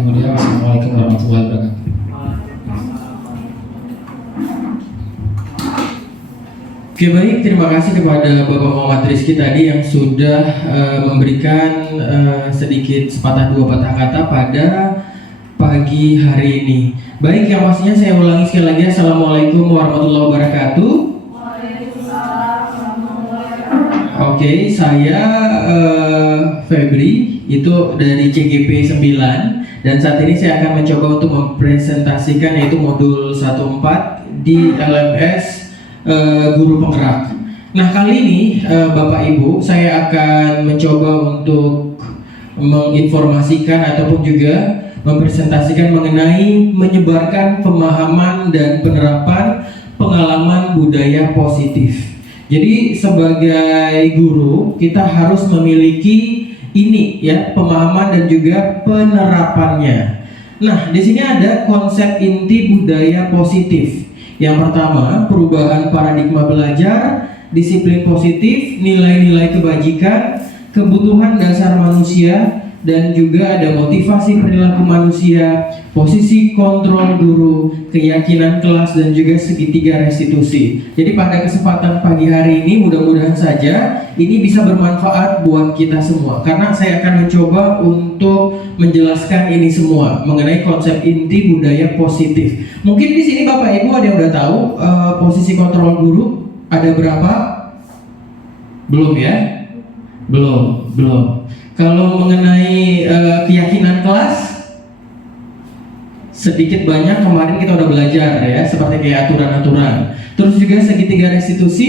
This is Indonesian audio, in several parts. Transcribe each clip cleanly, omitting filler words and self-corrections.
yang mulia. Wassalamualaikum warahmatullahi wabarakatuh. Oke, baik, terima kasih kepada Bapak Muhammad Rizky tadi yang sudah memberikan sedikit sepatah dua patah kata pada pagi hari ini. Baik, yang pastinya saya ulangi sekali lagi, Assalamualaikum warahmatullahi wabarakatuh. Oke, saya Febri, itu dari CGP 9, dan saat ini saya akan mencoba untuk mempresentasikan yaitu modul 14 di LMS Guru Penggerak. Nah, kali ini Bapak Ibu, saya akan mencoba untuk menginformasikan ataupun juga mempresentasikan mengenai menyebarkan pemahaman dan penerapan pengalaman budaya positif. Jadi sebagai guru kita harus memiliki ini ya, pemahaman dan juga penerapannya. Nah, di sini ada konsep inti budaya positif. Yang pertama, perubahan paradigma belajar, disiplin positif, nilai-nilai kebajikan, kebutuhan dasar manusia, dan juga ada motivasi perilaku manusia, posisi kontrol guru, keyakinan kelas, dan juga segitiga restitusi. Jadi pada kesempatan pagi hari ini mudah-mudahan saja ini bisa bermanfaat buat kita semua, karena saya akan mencoba untuk menjelaskan ini semua mengenai konsep inti budaya positif. Mungkin di sini Bapak Ibu ada yang udah tahu posisi kontrol guru ada berapa? Belum ya? Belum. Kalau mengenai keyakinan kelas, sedikit banyak kemarin kita udah belajar ya, seperti kayak aturan-aturan. Terus juga segitiga restitusi,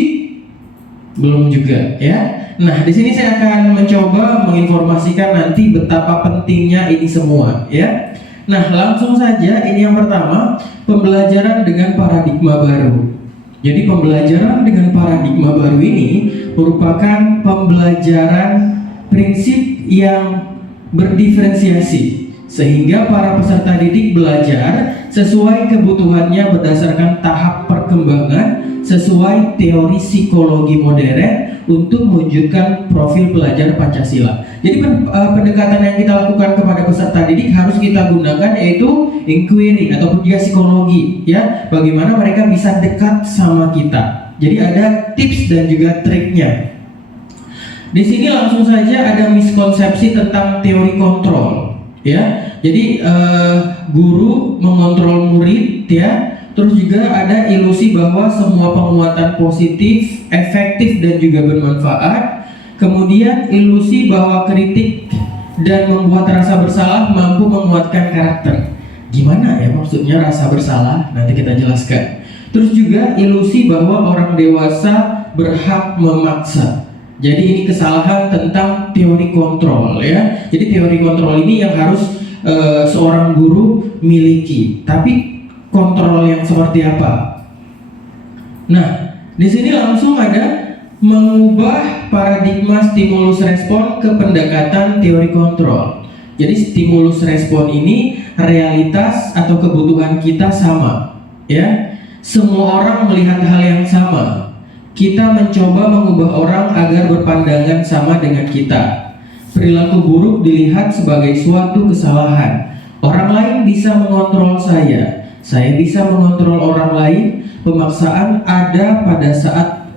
belum juga ya. Nah, di sini saya akan mencoba menginformasikan nanti betapa pentingnya ini semua ya. Nah, langsung saja, ini yang pertama, pembelajaran dengan paradigma baru. Jadi pembelajaran dengan paradigma baru ini merupakan pembelajaran prinsip yang berdiferensiasi, sehingga para peserta didik belajar sesuai kebutuhannya berdasarkan tahap perkembangan sesuai teori psikologi modern untuk mewujudkan profil pelajar Pancasila. Jadi pendekatan yang kita lakukan kepada peserta didik harus kita gunakan yaitu inquiry ataupun juga psikologi ya, bagaimana mereka bisa dekat sama kita. Jadi ada tips dan juga triknya. Di sini langsung saja ada miskonsepsi tentang teori kontrol ya. Jadi guru mengontrol murid ya. Terus juga ada ilusi bahwa semua penguatan positif, efektif dan juga bermanfaat. Kemudian ilusi bahwa kritik dan membuat rasa bersalah mampu menguatkan karakter. Gimana ya maksudnya rasa bersalah? Nanti kita jelaskan. Terus juga ilusi bahwa orang dewasa berhak memaksa. Jadi ini kesalahan tentang teori kontrol ya. Jadi teori kontrol ini yang harus seorang guru miliki. Tapi kontrol yang seperti apa? Nah, di sini langsung ada mengubah paradigma stimulus respon ke pendekatan teori kontrol. Jadi stimulus respon ini realitas atau kebutuhan kita sama ya. Semua orang melihat hal yang sama. Kita mencoba mengubah orang agar berpandangan sama dengan kita. Perilaku buruk dilihat sebagai suatu kesalahan. Orang lain bisa mengontrol saya bisa mengontrol orang lain. Pemaksaan ada pada saat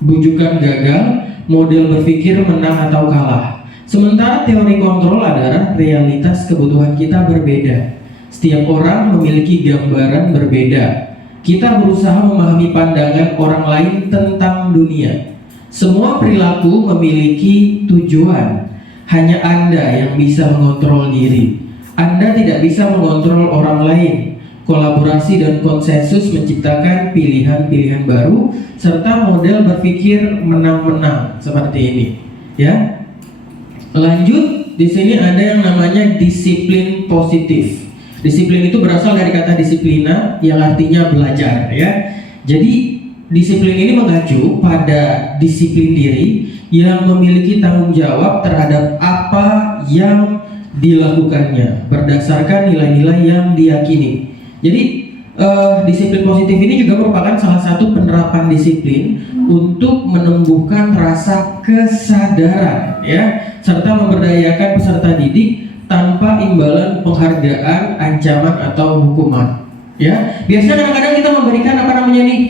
bujukan gagal, model berpikir menang atau kalah. Sementara teori kontrol adalah realitas kebutuhan kita berbeda. Setiap orang memiliki gambaran berbeda. Kita berusaha memahami pandangan orang lain tentang dunia. Semua perilaku memiliki tujuan. Hanya Anda yang bisa mengontrol diri. Anda tidak bisa mengontrol orang lain. Kolaborasi dan konsensus menciptakan pilihan-pilihan baru serta model berpikir menang-menang seperti ini, ya. Lanjut, di sini ada yang namanya disiplin positif. Disiplin itu berasal dari kata disiplina yang artinya belajar, ya. Jadi disiplin ini mengacu pada disiplin diri yang memiliki tanggung jawab terhadap apa yang dilakukannya berdasarkan nilai-nilai yang diyakini. Jadi disiplin positif ini juga merupakan salah satu penerapan disiplin untuk menumbuhkan rasa kesadaran ya, serta memberdayakan peserta didik tanpa imbalan penghargaan, ancaman atau hukuman. Ya, biasanya kadang-kadang kita memberikan apa namanya nih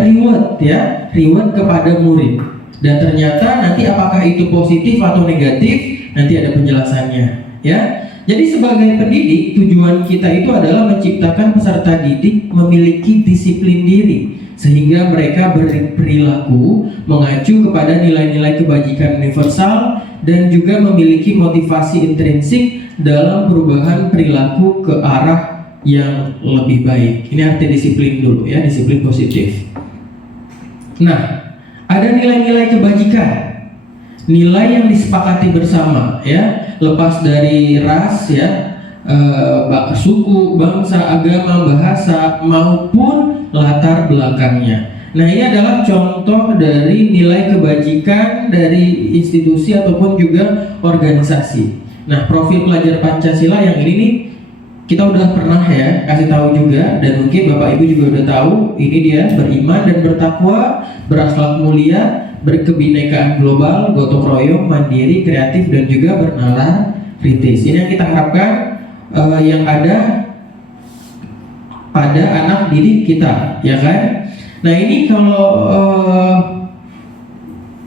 reward ya, reward kepada murid. Dan ternyata nanti apakah itu positif atau negatif nanti ada penjelasannya. Ya, jadi sebagai pendidik tujuan kita itu adalah menciptakan peserta didik memiliki disiplin diri sehingga mereka berperilaku mengacu kepada nilai-nilai kebajikan universal dan juga memiliki motivasi intrinsik dalam perubahan perilaku ke arah yang lebih baik. Ini arti disiplin dulu ya, disiplin positif. Nah, ada nilai-nilai kebajikan, nilai yang disepakati bersama ya, lepas dari ras ya, suku, bangsa, agama, bahasa maupun latar belakangnya. Nah, ini adalah contoh dari nilai kebajikan dari institusi ataupun juga organisasi. Nah, profil pelajar Pancasila yang ini nih kita udah pernah ya kasih tahu juga, dan mungkin Bapak Ibu juga udah tahu. Ini dia: beriman dan bertakwa, berakhlak mulia, berkebinekaan global, gotong royong, mandiri, kreatif, dan juga bernalar kritis. Ini yang kita harapkan yang ada pada anak didik kita, ya kan? Nah, ini kalau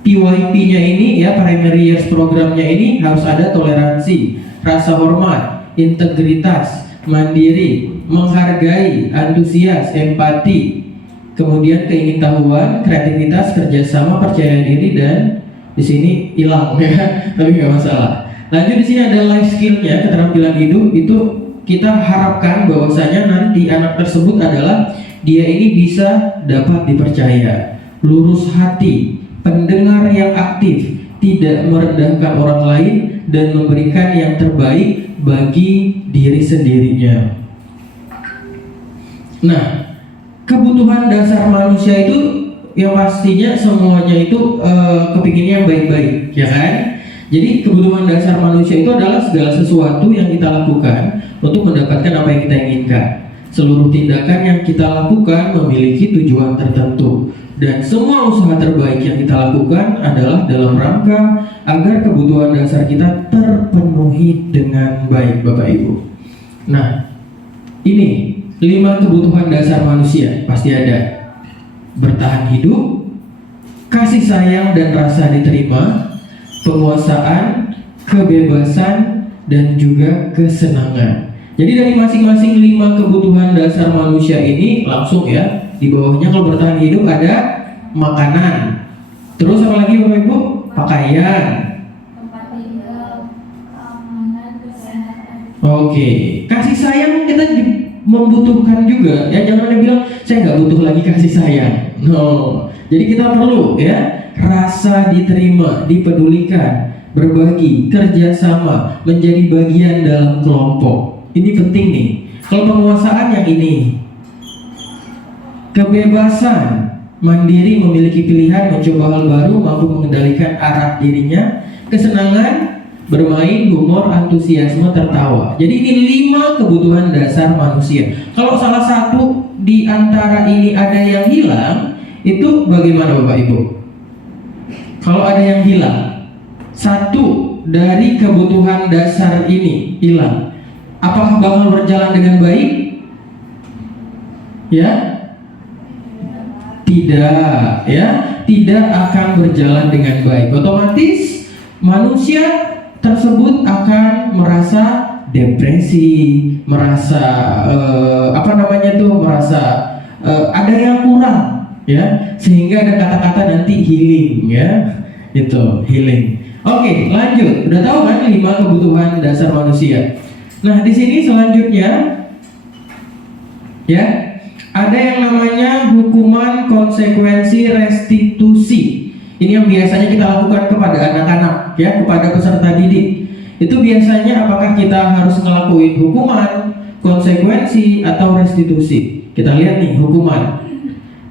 PYP-nya ini ya, primary years programnya ini harus ada toleransi, rasa hormat, integritas, mandiri, menghargai, antusias, empati, kemudian keingintahuan, kreativitas, kerjasama, percaya diri, dan di sini hilang ya, tapi nggak masalah. Lanjut, di sini ada life skill-nya, keterampilan hidup. Itu kita harapkan bahwasanya nanti anak tersebut adalah dia ini bisa dapat dipercaya, lurus hati, pendengar yang aktif, tidak merendahkan orang lain, dan memberikan yang terbaik bagi diri sendirinya. Nah, kebutuhan dasar manusia itu yang pastinya semuanya itu kepinginnya yang baik-baik, ya kan? Jadi kebutuhan dasar manusia itu adalah segala sesuatu yang kita lakukan untuk mendapatkan apa yang kita inginkan. Seluruh tindakan yang kita lakukan memiliki tujuan tertentu, dan semua usaha terbaik yang kita lakukan adalah dalam rangka agar kebutuhan dasar kita terpenuhi dengan baik, Bapak Ibu. Nah, ini 5 kebutuhan dasar manusia pasti ada: bertahan hidup, kasih sayang dan rasa diterima, penguasaan, kebebasan, dan juga kesenangan. Jadi dari masing-masing 5 kebutuhan dasar manusia ini langsung ya, di bawahnya kalau bertahan hidup ada makanan. Terus apa lagi Bapak Ibu? Pakaian. Tempat tinggal, keamanan, kesehatan. Oke, kasih sayang kita membutuhkan juga ya. Jangan ada bilang saya nggak butuh lagi kasih sayang. No. Jadi kita perlu ya rasa diterima, dipedulikan, berbagi, kerjasama, menjadi bagian dalam kelompok. Ini penting nih. Kalau penguasaan yang ini, kebebasan, mandiri, memiliki pilihan, mencoba hal baru, mampu mengendalikan arah dirinya, kesenangan, bermain, humor, antusiasme, tertawa. Jadi ini 5 kebutuhan dasar manusia. Kalau salah satu di antara ini ada yang hilang, itu bagaimana Bapak Ibu? Kalau ada yang hilang, satu dari kebutuhan dasar ini hilang, apakah bakal berjalan dengan baik? Ya? Tidak, ya, tidak akan berjalan dengan baik. Otomatis manusia tersebut akan merasa depresi, merasa merasa ada yang kurang, ya, sehingga ada kata-kata nanti healing, ya, itu healing. Oke, lanjut. Udah tahu kan 5 kebutuhan dasar manusia. Nah, di sini selanjutnya, ya, ada yang namanya hukuman konsekuensi restitusi. Ini yang biasanya kita lakukan kepada anak-anak, ya, kepada peserta didik. Itu biasanya apakah kita harus ngelakuin hukuman, konsekuensi, atau restitusi? Kita lihat nih, hukuman.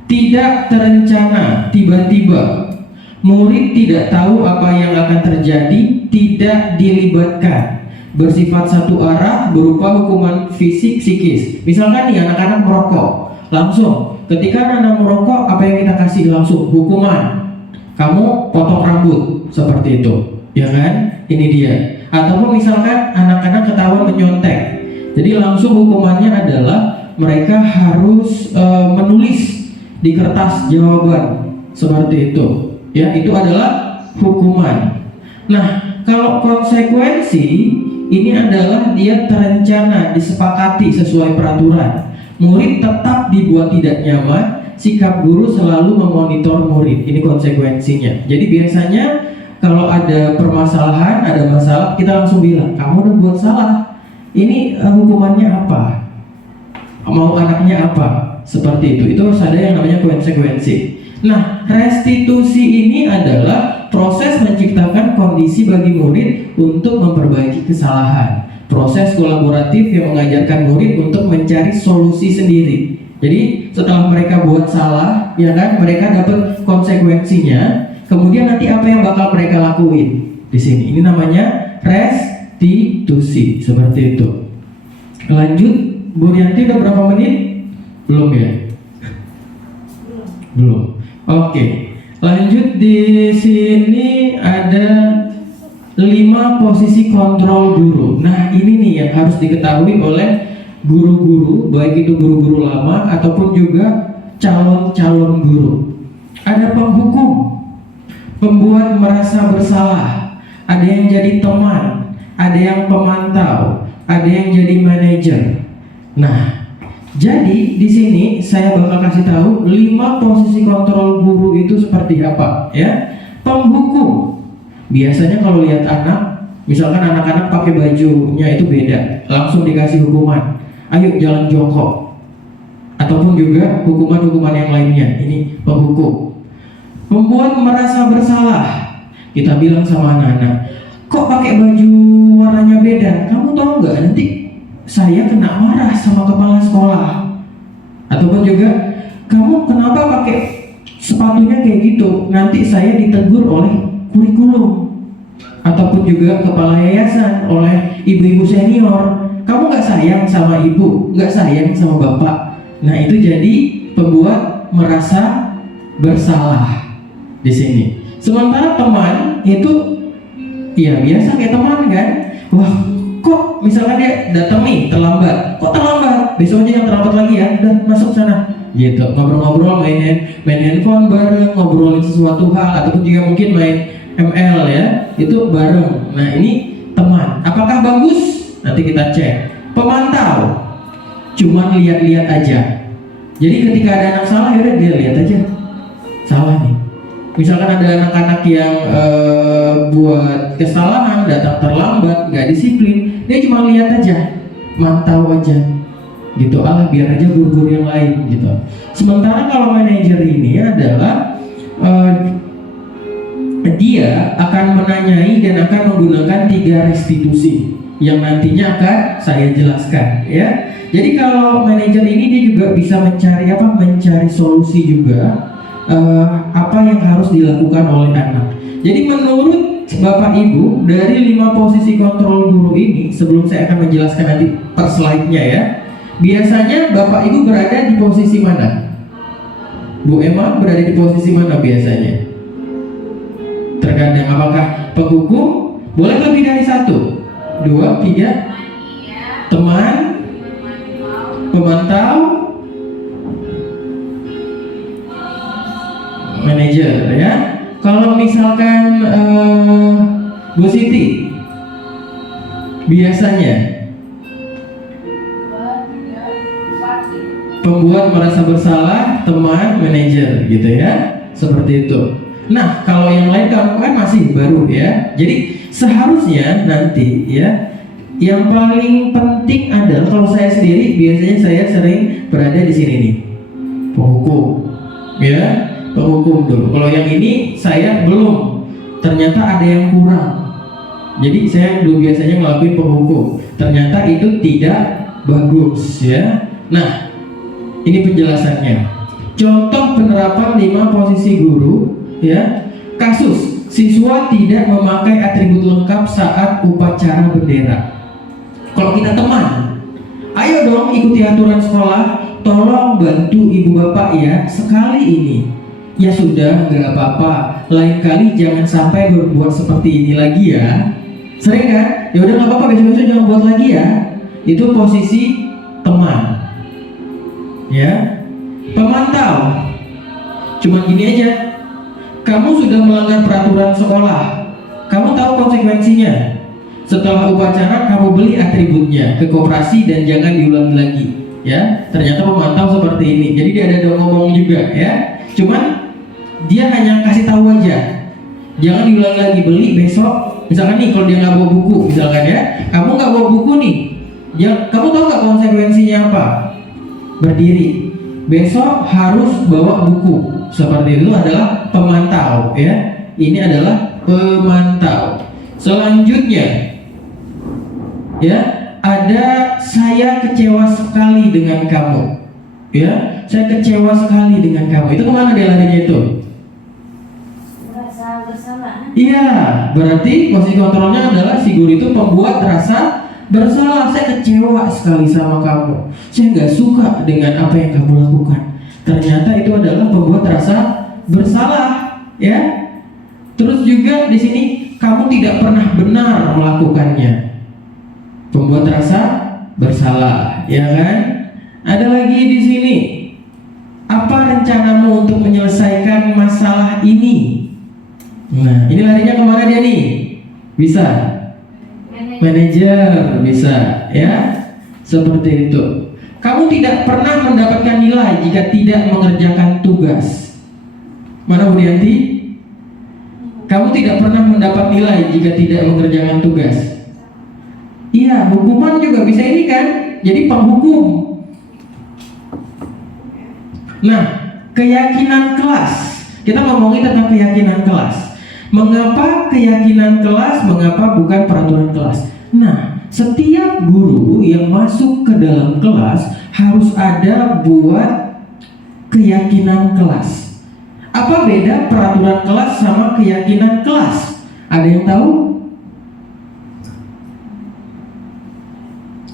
Tidak terencana, tiba-tiba. Murid tidak tahu apa yang akan terjadi, tidak dilibatkan. Bersifat satu arah, berupa hukuman fisik psikis. Misalkan nih anak-anak merokok, langsung ketika anak merokok, apa yang kita kasih? Langsung hukuman, kamu potong rambut, seperti itu, ya kan? Ini dia. Ataupun misalkan anak-anak ketahuan menyontek, jadi langsung hukumannya adalah mereka harus menulis di kertas jawaban seperti itu. Ya, itu adalah hukuman. Nah, kalau konsekuensi ini adalah dia terencana, disepakati sesuai peraturan. Murid tetap dibuat tidak nyaman, sikap guru selalu memonitor murid. Ini konsekuensinya. Jadi biasanya kalau ada permasalahan, ada masalah, kita langsung bilang, kamu udah buat salah. Ini hukumannya apa? Mau anaknya apa? Seperti itu. Itu harus ada yang namanya konsekuensi. Nah, restitusi ini adalah proses menciptakan kondisi bagi murid untuk memperbaiki kesalahan. Proses kolaboratif yang mengajarkan murid untuk mencari solusi sendiri. Jadi setelah mereka buat salah, ya kan, mereka dapat konsekuensinya. Kemudian nanti apa yang bakal mereka lakuin di sini? Ini namanya restitusi, seperti itu. Lanjut, Bu Rianti udah berapa menit? Belum ya? Belum. Oke. Lanjut, di sini ada 5 posisi kontrol guru. Nah, ini nih yang harus diketahui oleh guru-guru, baik itu guru-guru lama ataupun juga calon-calon guru. Ada penghukum, pembuat merasa bersalah, ada yang jadi teman, ada yang pemantau, ada yang jadi manajer. Nah, jadi di sini saya bakal kasih tahu 5 posisi kontrol guru itu seperti apa, ya. Penghukum. Biasanya kalau lihat anak, misalkan anak-anak pakai bajunya itu beda, langsung dikasih hukuman. Ayo jalan jongkok. Ataupun juga hukuman-hukuman yang lainnya. Ini penghukum. Membuat merasa bersalah. Kita bilang sama anak-anak, kok pakai baju warnanya beda? Kamu tahu nggak nanti saya kena marah sama kepala sekolah. Ataupun juga, kamu kenapa pakai sepatunya kayak gitu? Nanti saya ditegur oleh kurikulum. Ataupun juga kepala yayasan, oleh ibu-ibu senior. Kamu nggak sayang sama ibu, nggak sayang sama bapak. Nah, itu jadi pembuat merasa bersalah di sini. Sementara teman itu ya biasa kayak teman kan. Wah, kok misalkan dia datang nih terlambat, kok terlambat? Besok aja yang terlambat lagi ya, udah masuk sana. Gitu, ngobrol-ngobrol, main handphone bareng, ngobrolin sesuatu hal, ataupun juga mungkin main ML ya, itu bareng. Nah, ini teman. Apakah bagus? Nanti kita cek. Pemantau, cuman lihat-lihat aja. Jadi ketika ada anak salah, yaudah dia lihat aja. Salah nih. Misalkan ada anak-anak yang buat kesalahan, datang terlambat, nggak disiplin, dia cuma lihat aja, mantau aja, gitu. Alah, biar aja guru-guru yang lain, gitu. Sementara kalau manajer ini adalah dia akan menanyai dan akan menggunakan 3 restitusi yang nantinya akan saya jelaskan, ya. Jadi kalau manajer ini dia juga bisa mencari solusi juga. Apa yang harus dilakukan oleh anak. Jadi menurut Bapak Ibu, dari 5 posisi kontrol guru ini, sebelum saya akan menjelaskan nanti per slide-nya ya, biasanya Bapak Ibu berada di posisi mana? Bu Emma berada di posisi mana biasanya? Terkadang apakah penghukum? Boleh lebih dari 1, 2, 3. Teman, pemantau, manajer ya. Kalau misalkan Bu Siti biasanya pembuat merasa bersalah, teman, manajer gitu ya, seperti itu. Nah, kalau yang lain kamu kan masih baru ya. Jadi seharusnya nanti ya, yang paling penting adalah, kalau saya sendiri biasanya saya sering berada di sini nih, penghukum ya. Penghukum dulu. Kalau yang ini saya belum, ternyata ada yang kurang. Jadi saya dulu biasanya ngelakuin penghukum, ternyata itu tidak bagus ya. Nah, ini penjelasannya. Contoh penerapan 5 posisi guru ya. Kasus siswa tidak memakai atribut lengkap saat upacara bendera. Kalau kita teman, ayo dong ikuti aturan sekolah, tolong bantu ibu bapak ya sekali ini. Ya sudah, nggak apa-apa. Lain kali jangan sampai berbuat seperti ini lagi ya. Sering kan? Ya udah nggak apa-apa, besok-besok jangan buat lagi ya. Itu posisi teman. Ya. Pemantau. Cuma gini aja. Kamu sudah melanggar peraturan sekolah. Kamu tahu konsekuensinya. Setelah upacara kamu beli atributnya ke koperasi dan jangan diulangi lagi. Ya, ternyata pemantau seperti ini. Jadi dia ada ngomong juga ya. Cuman dia hanya kasih tahu aja. Jangan diulangi lagi, beli besok. Misalkan nih kalau dia nggak bawa buku, misalkan ya, kamu nggak bawa buku nih. Ya, kamu tahu nggak konsekuensinya apa? Berdiri. Besok harus bawa buku. Seperti itu adalah pemantau ya. Ini adalah pemantau. Selanjutnya ya, ada saya kecewa sekali dengan kamu. Ya, saya kecewa sekali dengan kamu. Itu kemana dia larinya itu? Rasa bersalah. Iya, berarti posisi kontrolnya adalah si guru itu pembuat rasa bersalah. Saya kecewa sekali sama kamu. Saya nggak suka dengan apa yang kamu lakukan. Ternyata itu adalah pembuat rasa bersalah, ya. Terus juga di sini kamu tidak pernah benar melakukannya. Pembuat rasa bersalah, ya kan? Ada lagi di sini. Apa rencanamu untuk menyelesaikan masalah ini? Nah, ini larinya kemana dia nih? Bisa? Manajer, bisa, ya? Seperti itu. Kamu tidak pernah mendapatkan nilai jika tidak mengerjakan tugas. Mana Bu Dianti? Kamu tidak pernah mendapat nilai jika tidak mengerjakan tugas. Iya, hukuman juga bisa ini kan? Jadi penghukum. Nah, keyakinan kelas. Kita ngomongin tentang keyakinan kelas. Mengapa keyakinan kelas? Mengapa bukan peraturan kelas? Nah, setiap guru yang masuk ke dalam kelas harus ada buat keyakinan kelas. Apa beda peraturan kelas sama keyakinan kelas? Ada yang tahu?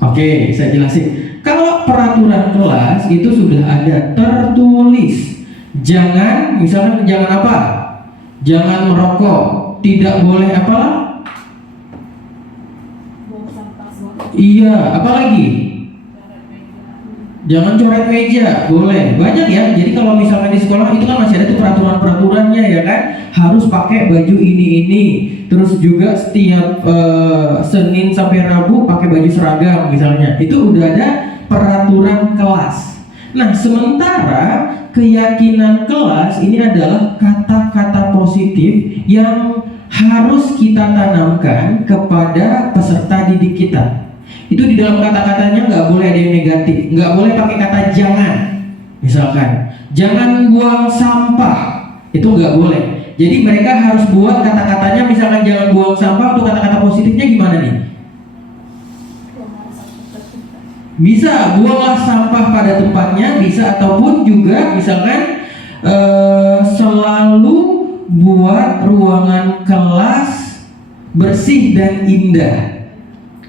Oke, saya jelasin. Kalau peraturan kelas itu sudah ada tertulis. Jangan, misalkan jangan apa? Jangan merokok, tidak boleh apa? Iya, apa lagi? Jangan coret meja, boleh. Banyak ya. Jadi kalau misalkan di sekolah itu kan masih ada tuh peraturan-peraturannya ya kan. Harus pakai baju ini. Terus juga setiap Senin sampai Rabu pakai baju seragam misalnya. Itu udah ada peraturan kelas. Nah, sementara keyakinan kelas ini adalah kata-kata positif yang harus kita tanamkan kepada peserta didik kita. Itu di dalam kata-katanya nggak boleh ada yang negatif, nggak boleh pakai kata jangan. Misalkan, jangan buang sampah, itu nggak boleh. Jadi mereka harus buat kata-katanya, misalkan jangan buang sampah, untuk kata-kata positifnya gimana nih? Bisa, buanglah sampah pada tempatnya, bisa, ataupun juga misalkan selalu buat ruangan kelas bersih dan indah.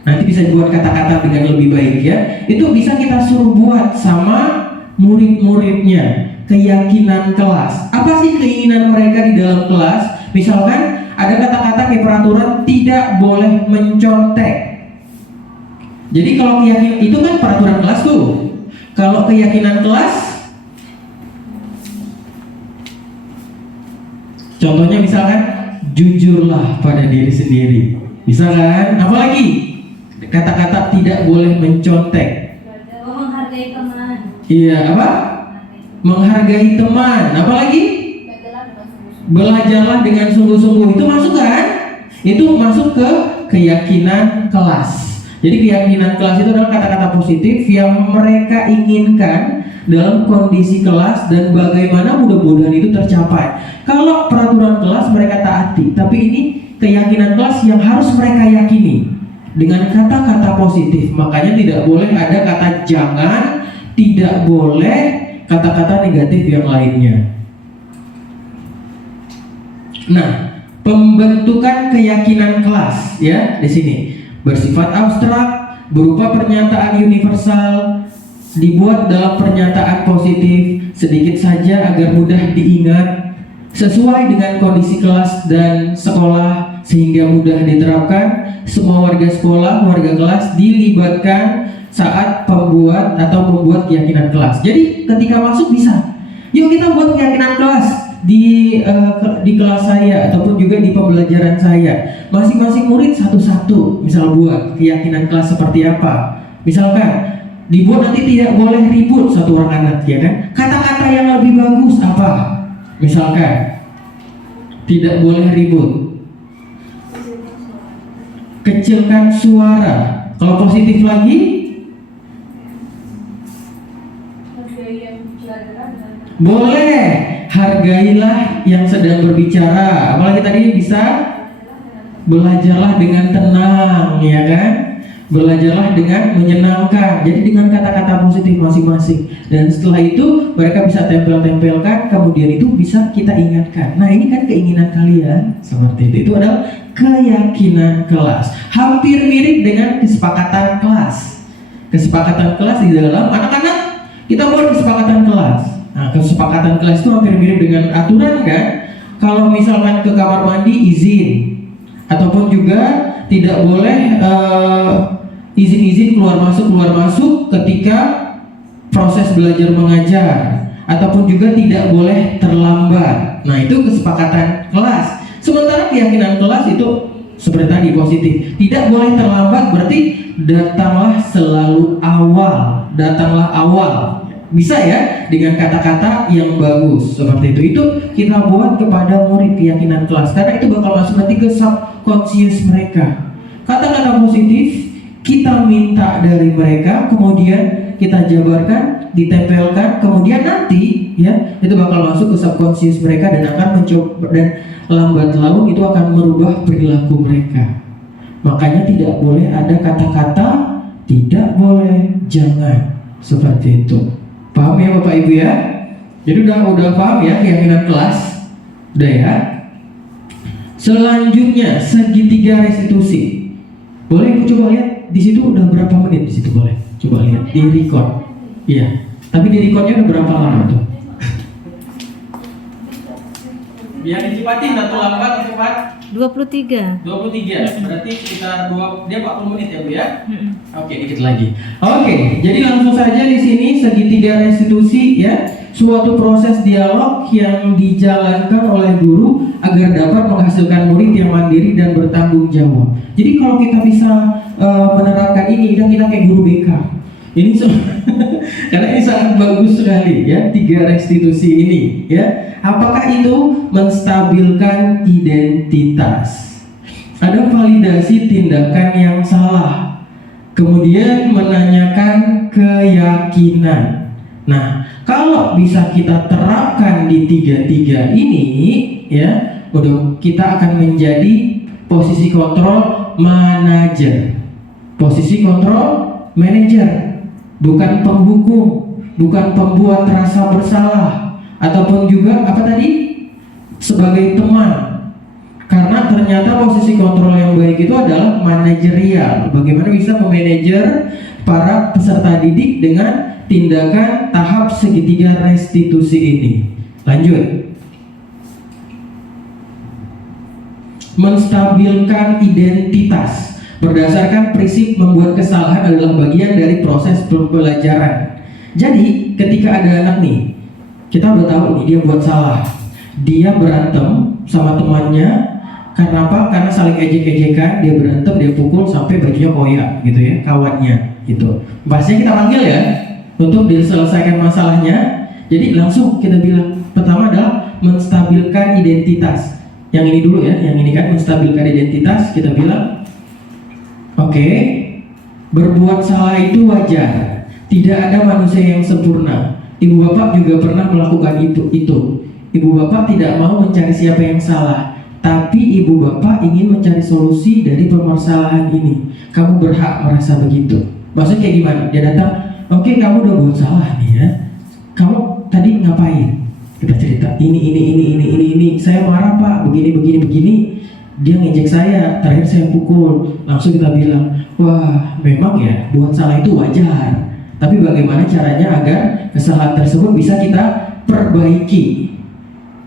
Nanti bisa buat kata-kata dengan lebih baik ya. Itu bisa kita suruh buat sama murid-muridnya. Keyakinan kelas. Apa sih keinginan mereka di dalam kelas? Misalkan ada kata-kata kayak peraturan tidak boleh mencontek. Jadi kalau keyakinan itu kan peraturan kelas tuh. Kalau keyakinan kelas, contohnya misalkan jujurlah pada diri sendiri. Bisa kan? Apalagi? Kata-kata tidak boleh mencontek. Menghargai teman. Iya, apa? Menghargai teman. Apalagi? Belajarlah dengan sungguh-sungguh. Itu masuk kan? Itu masuk ke keyakinan kelas. Jadi keyakinan kelas itu adalah kata-kata positif yang mereka inginkan dalam kondisi kelas dan bagaimana mudah-mudahan itu tercapai. Kalau peraturan kelas mereka taati, tapi ini keyakinan kelas yang harus mereka yakini dengan kata-kata positif. Makanya tidak boleh ada kata jangan, tidak boleh kata-kata negatif yang lainnya. Nah, pembentukan keyakinan kelas ya di sini bersifat abstrak, berupa pernyataan universal, dibuat dalam pernyataan positif, sedikit saja agar mudah diingat, sesuai dengan kondisi kelas dan sekolah sehingga mudah diterapkan, semua warga sekolah, warga kelas dilibatkan saat membuat keyakinan kelas. Jadi ketika masuk bisa, yuk kita buat keyakinan kelas di kelas saya ataupun juga di pembelajaran saya. Masing-masing murid satu-satu, misal buat keyakinan kelas seperti apa. Misalkan dibuat nanti tidak boleh ribut satu orang anak, ya kan? Kata-kata yang lebih bagus apa? Misalkan tidak boleh ribut, kecilkan suara. Kalau positif lagi, boleh hargailah yang sedang berbicara. Apalagi tadi bisa belajarlah dengan tenang, ya kan? Belajarlah dengan menyenangkan. Jadi dengan kata-kata positif masing-masing. Dan setelah itu mereka bisa tempel-tempelkan, kemudian itu bisa kita ingatkan. Nah, ini kan keinginan kalian seperti itu. Itu adalah keyakinan kelas. Hampir mirip dengan kesepakatan kelas. Kesepakatan kelas di dalam anak-anak kita buat kesepakatan kelas. Nah, kesepakatan kelas itu hampir mirip dengan aturan kan? Kalau misalkan ke kamar mandi izin, ataupun juga tidak boleh izin-izin keluar masuk ketika proses belajar mengajar, ataupun juga tidak boleh terlambat. Nah, itu kesepakatan kelas. Sementara keyakinan kelas itu seperti tadi positif, tidak boleh terlambat, berarti datanglah selalu awal, datanglah awal. Bisa ya dengan kata-kata yang bagus seperti itu. Itu kita buat kepada murid keyakinan kelas, karena itu bakal masuk nanti ke subconscious mereka. Kata-kata positif kita minta dari mereka, kemudian kita jabarkan, ditempelkan, kemudian nanti ya itu bakal masuk ke subconscious mereka dan akan mencoba, dan lambat laun itu akan merubah perilaku mereka. Makanya tidak boleh ada kata-kata tidak boleh, jangan, seperti itu. Paham ya Bapak Ibu ya? Jadi udah paham ya keyakinan kelas? Udah ya? Selanjutnya segitiga restitusi. Boleh aku coba lihat di situ udah berapa menit di situ, boleh? Coba lihat di record. Iya. Tapi di recordnya udah berapa lama tuh? Biar dicepatin atau lambat cepat? 23. 23. Berarti sekitar 40 menit ya Bu ya? Oke, dikit lagi. Oke, jadi langsung saja di sini segitiga restitusi ya, suatu proses dialog yang dijalankan oleh guru agar dapat menghasilkan murid yang mandiri dan bertanggung jawab. Jadi kalau kita bisa menerapkan ini, kita kayak guru BK. Ini karena ini sangat bagus sekali ya, 3 restitusi ini ya. Apakah itu menstabilkan identitas? Ada validasi tindakan yang salah, kemudian menanyakan keyakinan. Nah, kalau bisa kita terapkan di 3 ini ya, udah kita akan menjadi posisi kontrol manajer. Posisi kontrol manajer. Bukan penghukum, bukan pembuat rasa bersalah, ataupun juga apa tadi? Sebagai teman. Karena ternyata posisi kontrol yang baik itu adalah manajerial. Bagaimana bisa memanajer para peserta didik dengan tindakan tahap segitiga restitusi ini. Lanjut. Menstabilkan identitas. Berdasarkan prinsip membuat kesalahan adalah bagian dari proses pembelajaran. Jadi ketika ada anak nih, kita udah tahu nih dia buat salah, dia berantem sama temannya, karena apa? Karena saling ejek-ejekan, dia berantem, dia pukul sampai bajunya koyak gitu ya, kawannya gitu. Pastinya kita panggil ya untuk diselesaikan masalahnya. Jadi langsung kita bilang, pertama adalah menstabilkan identitas. Yang ini dulu ya, yang ini kan menstabilkan identitas. Kita bilang, oke, berbuat salah itu wajar. Tidak ada manusia yang sempurna. Ibu bapak juga pernah melakukan itu. Ibu bapak tidak mau mencari siapa yang salah, tapi ibu bapak ingin mencari solusi dari permasalahan ini. Kamu berhak merasa begitu. Maksudnya kayak gimana? Dia datang, oke, kamu udah buat salah nih ya. Kamu tadi ngapain? Kita cerita, ini. Saya marah pak, begini. Dia ngejek saya, terakhir saya pukul. Langsung kita bilang, wah memang ya buat salah itu wajar, tapi bagaimana caranya agar kesalahan tersebut bisa kita perbaiki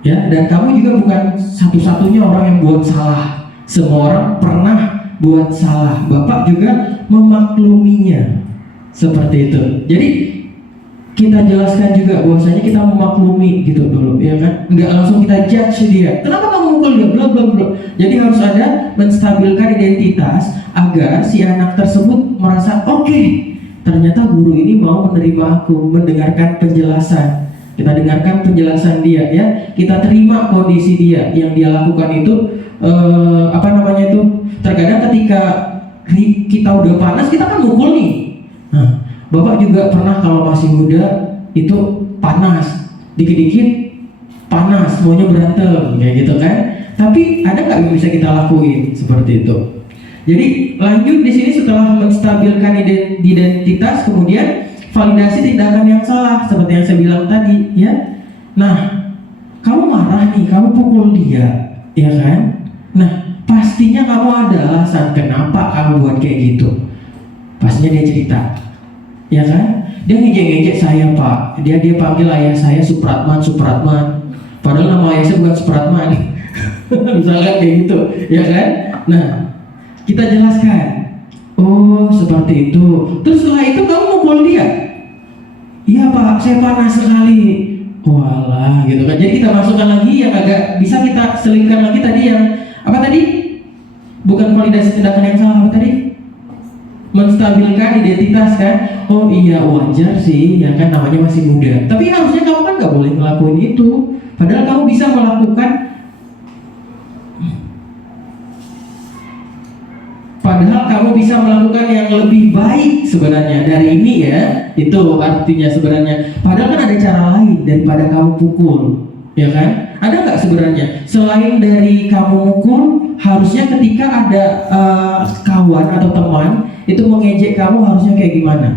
ya. Dan kamu juga bukan satu-satunya orang yang buat salah. Semua orang pernah buat salah, Bapak juga memakluminya. Seperti itu. Jadi kita jelaskan juga bahwasanya kita memaklumi gitu dulu, ya kan? Nggak langsung kita judge dia. Kenapa kamu mukul dia? Bla bla bla. Jadi harus ada menstabilkan identitas agar si anak tersebut merasa oke, ternyata guru ini mau menerima aku, mendengarkan penjelasan. Kita dengarkan penjelasan dia, ya. Kita terima kondisi dia yang dia lakukan itu. Terkadang ketika kita udah panas, kita kan mukul nih. Nah, Bapak juga pernah kalau masih muda itu panas, dikit-dikit panas, maunya berantem, kayak gitu kan? Tapi ada nggak yang bisa kita lakuin seperti itu? Jadi lanjut di sini setelah menstabilkan identitas, kemudian validasi tindakan yang salah, seperti yang saya bilang tadi, ya. Nah, kamu marah nih, kamu pukul dia, ya kan? Nah, pastinya kamu ada alasan kenapa kamu buat kayak gitu. Pastinya dia cerita. Ya kan? Dia ngejek-ngejek saya, Pak. Dia panggil ayah saya Supratman. Padahal nama ayah saya bukan Supratman. Misalnya kayak gitu, ya kan? Nah, kita jelaskan. Oh, seperti itu. Terus setelah itu kamu mukul dia. Iya, Pak, saya panas sekali. Walah, gitu kan. Jadi kita masukkan lagi yang agak bisa kita selipkan lagi tadi yang apa tadi? Bukan validasi tindakan yang salah, apa tadi? Menstabilkan identitas kan. Oh iya, wajar sih, ya kan, namanya masih muda. Tapi harusnya kamu kan nggak boleh ngelakuin itu. Padahal kamu bisa melakukan, yang lebih baik sebenarnya dari ini, ya. Itu artinya sebenarnya. Padahal kan ada cara lain daripada kamu pukul, ya kan? Ada nggak sebenarnya selain dari kamu mukul? Harusnya ketika ada kawan atau teman itu mengejek kamu, harusnya kayak gimana?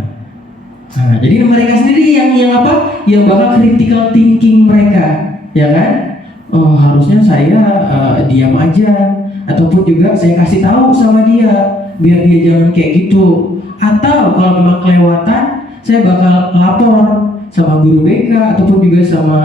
Nah, jadi mereka sendiri yang apa? Yang bakal critical thinking mereka, ya kan? Oh, harusnya saya diam aja, ataupun juga saya kasih tahu sama dia biar dia jangan kayak gitu. Atau kalau memang kelewatan, saya bakal lapor sama guru BK ataupun juga sama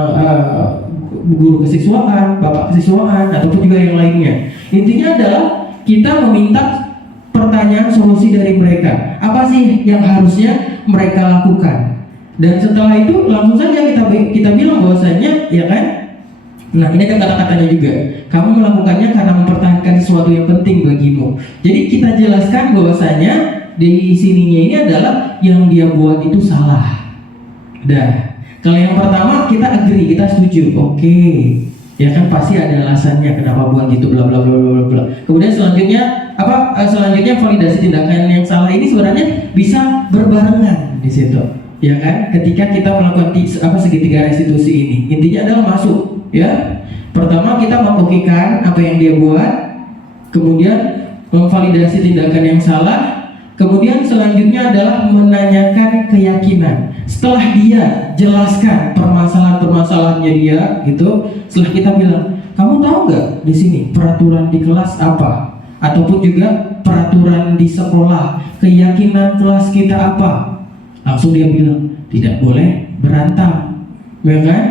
guru kesiswaan, bapak kesiswaan, ataupun juga yang lainnya. Intinya adalah kita meminta pertanyaan solusi dari mereka. Apa sih yang harusnya mereka lakukan? Dan setelah itu langsung saja kita bilang bahwasanya, ya kan? Nah, ini ada kata-katanya juga. Kamu melakukannya karena mempertahankan sesuatu yang penting bagimu. Jadi kita jelaskan bahwasanya di sininya ini adalah yang dia buat itu salah. Dah. Kalau yang pertama kita agree, kita setuju. Oke. Ya kan, pasti ada alasannya kenapa buat gitu, bla bla bla bla bla. Kemudian selanjutnya apa? Selanjutnya validasi tindakan yang salah ini sebenarnya bisa berbarengan di situ. Ya kan? Ketika kita melakukan segitiga restitusi ini, intinya adalah masuk, ya. Pertama kita mengokekan apa yang dia buat, kemudian memvalidasi tindakan yang salah, kemudian selanjutnya adalah menanyakan keyakinan. Setelah dia jelaskan permasalahan-permasalahannya dia, gitu, setelah kita bilang, kamu tahu nggak di sini peraturan di kelas apa, ataupun juga peraturan di sekolah, keyakinan kelas kita apa? Langsung dia bilang, tidak boleh berantem, ya kan?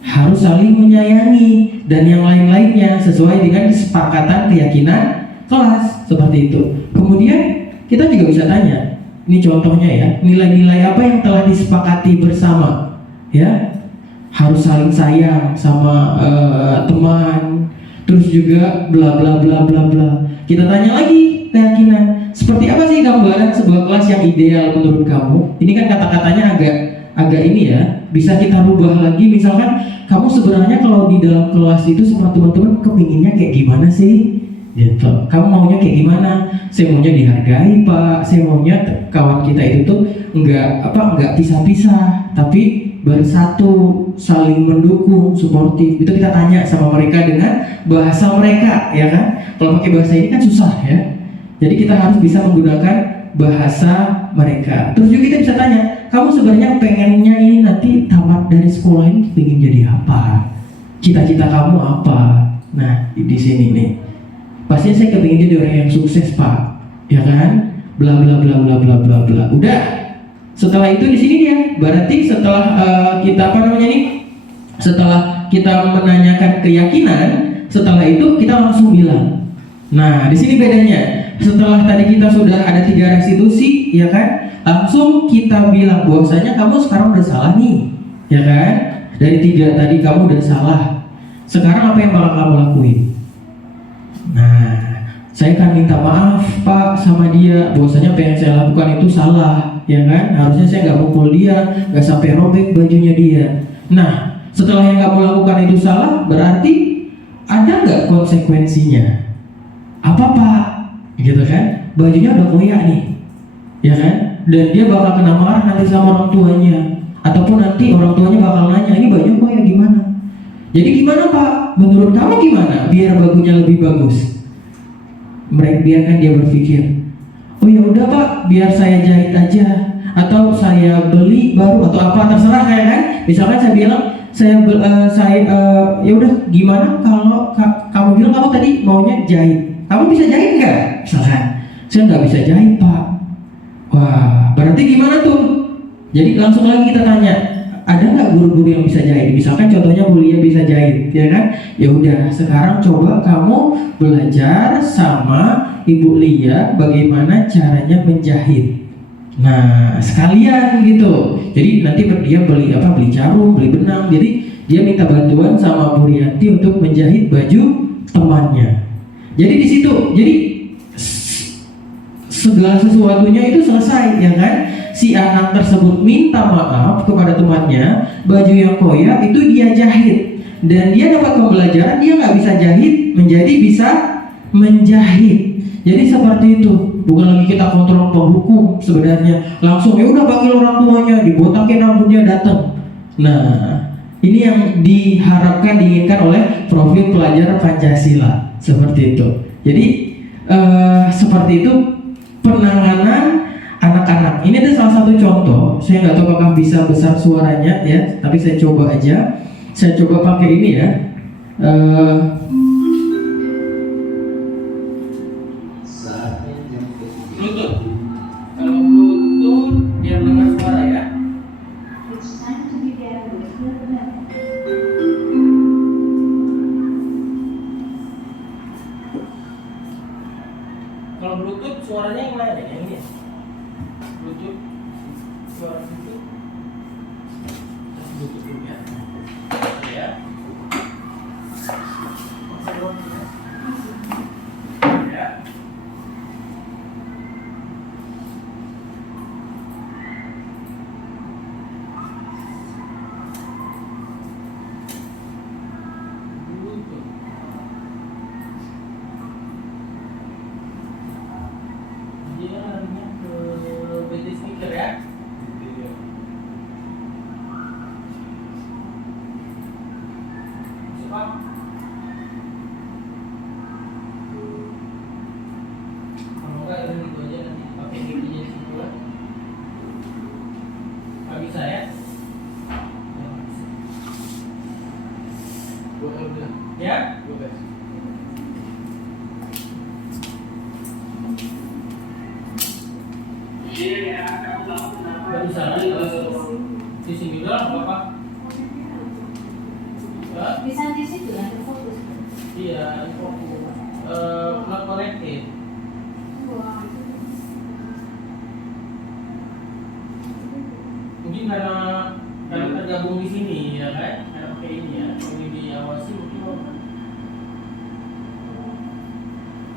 Harus saling menyayangi dan yang lain-lainnya sesuai dengan kesepakatan keyakinan kelas, seperti itu. Kemudian kita juga bisa tanya, ini contohnya ya, nilai-nilai apa yang telah disepakati bersama, ya. Harus saling sayang sama teman, terus juga bla bla bla bla bla. Kita tanya lagi keyakinan, seperti apa sih gambaran sebuah kelas yang ideal menurut kamu? Ini kan kata-katanya agak ini ya, bisa kita rubah lagi. Misalkan kamu sebenarnya kalau di dalam kelas itu sama teman-teman kepinginnya kayak gimana sih? Gitu. Kamu maunya kayak gimana? Saya maunya dihargai, Pak. Saya maunya kawan kita itu tuh nggak pisah-pisah, tapi bersatu, saling mendukung, suportif. Itu kita tanya sama mereka dengan bahasa mereka, ya kan? Kalau pakai bahasa ini kan susah ya. Jadi kita harus bisa menggunakan bahasa mereka. Terus juga kita bisa tanya, kamu sebenarnya pengennya ini nanti tamat dari sekolah ini pengen jadi apa? Cita-cita kamu apa? Nah, di sini nih. Pastinya saya kepingin jadi orang yang sukses, Pak, ya kan? Bla bla bla bla bla bla bla. Udah. Setelah itu di sini dia. Berarti setelah setelah kita menanyakan keyakinan, setelah itu kita langsung bilang. Nah, di sini bedanya. setelah tadi kita sudah ada 3 restitusi, ya kan? Langsung kita bilang bahwasanya kamu sekarang udah salah nih, ya kan? Dari 3 tadi kamu udah salah. Sekarang apa yang bakal kamu lakuin? Nah, saya akan minta maaf Pak sama dia, bahwasanya apa yang saya lakukan itu salah, ya kan? Harusnya saya nggak mukul dia, nggak sampai robek bajunya dia. Nah, setelah yang kamu lakukan itu salah, berarti ada nggak konsekuensinya? Apa Pak? Gitu kan? Bajunya udah koyak nih, ya kan? Dan dia bakal kena marah nanti sama orang tuanya, ataupun nanti orang tuanya bakal nanya, ini baju koyak gimana? Jadi gimana Pak? Menurut kamu gimana? Biar bajunya lebih bagus. Mereka biarkan dia berpikir, oh ya udah Pak, biar saya jahit aja, atau saya beli baru, atau apa terserah kayak kan. Misalkan saya bilang, ya udah gimana kalau kamu bilang kamu tadi maunya jahit, kamu bisa jahit nggak? Misalkan, saya nggak bisa jahit Pak. Wah, berarti gimana tuh? Jadi langsung lagi kita tanya, ada nggak guru-guru yang bisa jahit? Misalkan contohnya Bu Lia bisa jahit, ya kan? Ya udah, sekarang coba kamu belajar sama Ibu Lia bagaimana caranya menjahit. Nah, sekalian gitu. Jadi nanti dia beli jarum, beli benang. Jadi dia minta bantuan sama Bu Rianti untuk menjahit baju temannya. Jadi di situ, jadi segala sesuatunya itu selesai, ya kan? Si anak tersebut minta maaf kepada temannya, baju yang koyak itu dia jahit, dan dia dapat pembelajaran dia nggak bisa jahit menjadi bisa menjahit. Jadi seperti itu, bukan lagi kita kontrol penghukum sebenarnya, langsung ya udah panggil orang tuanya, dibotakin rambutnya datang. Nah, ini yang diharapkan diinginkan oleh profil pelajar Pancasila seperti itu. Jadi seperti itu penanganan anak-anak. Ini ada salah satu contoh. Saya nggak tahu apakah bisa besar suaranya ya, tapi saya coba aja. Saya coba pakai ini ya. Bluetooth. Kalau Bluetooth biar dengar suara ya. Kalau Bluetooth suaranya yang mana? Yang ini. Bluetooth suara Bluetooth. Bluetooth dulu ya. Ya. Ya. Bluetooth. Dia larinya ke BT speaker ya. Cepat. Kalau enggak ya gitu aja, nanti pakai giginya situ lah. Nggak bisa ya? Ya? Nggak bisa lagi di sini doang apa? Bisa di situ ya, terfokus. Iya, fokus. Not connected. Mungkin karena tergabung di sini ya kan? Karena pakai ini ya, ini diawasi mungkin.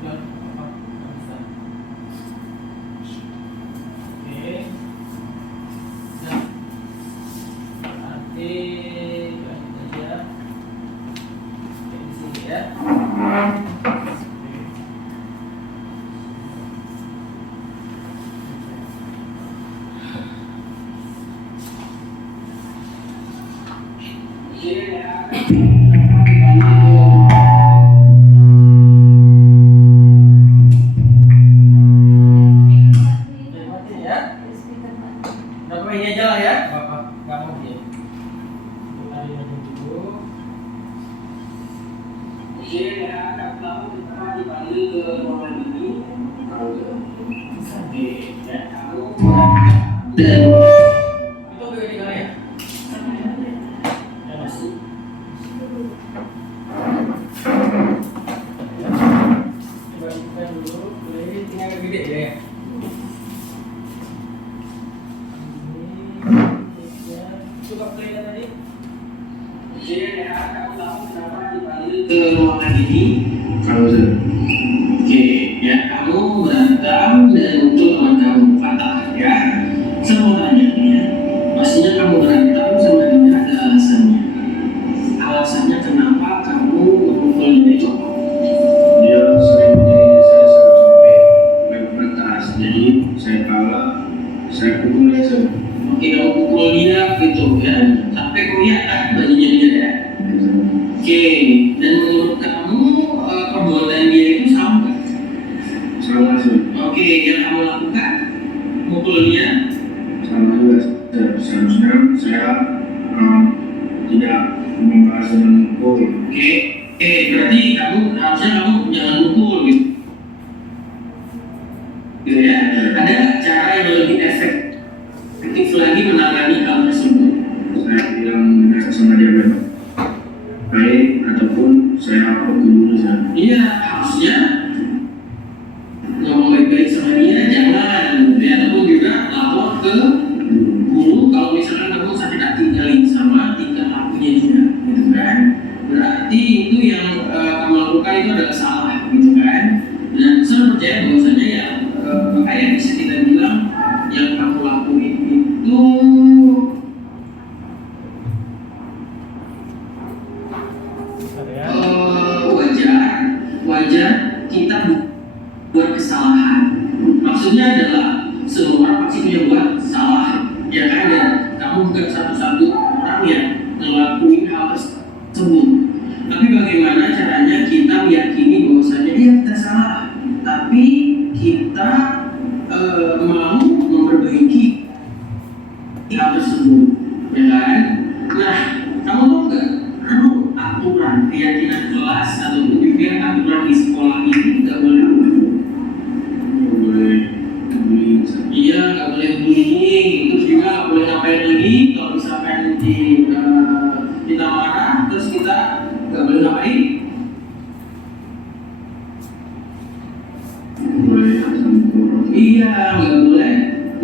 Nggak bisa. Oke. Nah, nanti lanjut aja. Oke, di sini ya. Mati ya. Udah pakai ini aja lah ya. Bapak nggak mau dia. Tadi aja dulu. Itu udah di kali ya? Ya masih. Coba buka dulu. Boleh. Oke, kamu tahu kenapa dipanggil ke ruangan ini? Kalau saya Oke, ya kamu berantem dan muncul teman kamu patah ya. Saya mau tanya nih ya, pastinya kamu berantem sama dia ada alasannya. Alasannya kenapa kamu memukul dia copot? dia sering menjadi saya sampai benar keras, jadi saya kalah, saya pukul dia saya. Oke, kamu pukul dia gitu ya, sampai kelihatan bajunya dia ya. Oke, dan menurut kamu perbuatan dia itu sama nggak? Sama sih, Oke, yang kamu lakukan mukul dia. sama juga. Seharusnya saya tidak membahas dengan pukul. Oke, berarti harusnya kamu jangan mukul gitu. Gitu ya. Ada nggak cara yang lebih efektif lagi menangani hal tersebut? Saya bilang dengan sama dia baik ataupun saya pukul dulu saya. Iya, harusnya ngomong baik-baik sama dia, jangan. Ya, ataupun juga lapor ke guru kalau misalkan kamu sakit hati kali sama tingkah lakunya dia, gitu kan? Berarti itu yang kamu lakukan itu adalah salah, gitu kan? Dan saya percaya bahwasanya ya kayak bisa kita bilang yang kamu lakuin itu wajar kita buat kesalahan. Maksudnya adalah semua orang pasti punya buat salah, ya kan? Dan kamu bukan satu-satu orang yang ngelakuin hal tersebut. Tapi bagaimana caranya kita meyakini bahwasanya iya kita salah, tapi kita mau memperbaiki hal tersebut, ya kan? Nah, kamu tahu nggak? Aturan keyakinan kelas ataupun juga aturan di sekolah ini nggak boleh apa? Nggak boleh bullying. Iya, nggak boleh bullying. Terus juga nggak boleh ngapain lagi kalau misalkan kita marah, terus kita nggak boleh ngapain? Boleh sama pukul. Iya, nggak boleh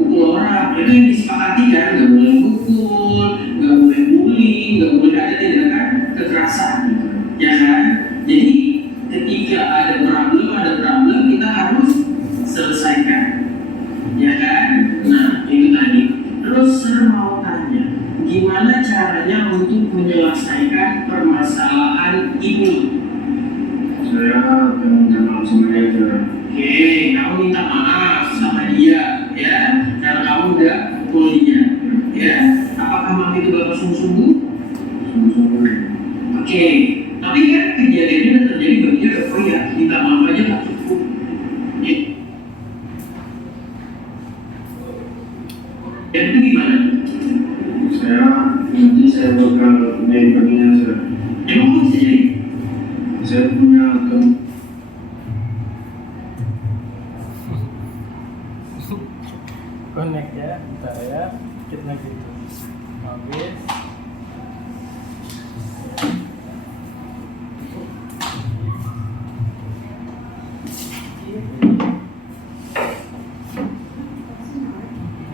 pukul orang. Itu yang disepakati kan, nggak boleh pukul, nggak boleh bullying, nggak boleh ada tindakan kekerasan, ya kan? Jadi ketika ada problem kita harus selesaikan, ya kan? Nah itu tadi. Terus saya mau tanya, gimana caranya untuk menyelesaikan permasalahan ini? Saya akan minta maaf sama dia sekarang. Oke, kamu minta maaf sama dia, ya, karena kamu udah pukul dia, ya. Apakah maaf itu bakal sungguh-sungguh? Sungguh-sungguh. Oke, tapi kan kejadiannya udah terjadi bagi dia, oh ya, minta maaf aja nggak cukup. Ya. Dan itu gimana? Saya bakal main baginya saya. Emang kok bisa jadi? Saya punya connect ya, bentar ya, dikit lagi habis.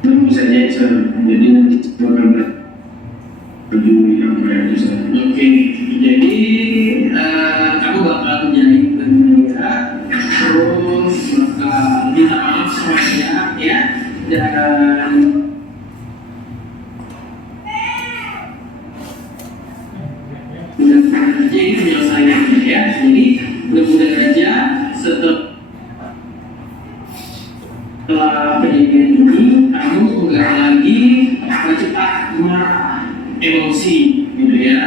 itu bisa jadi saya. Jadi nanti bakal baju yang kayak itu saya. Oke, jadi kamu bakal menjadi dia, terus bakal minta maaf sama dia, ya, dan mudah-mudahan aja ini penyelesaiannya ya. Jadi mudah-mudahan aja setelah kejadian ini kamu enggak lagi cepat marah, emosi, gitu ya.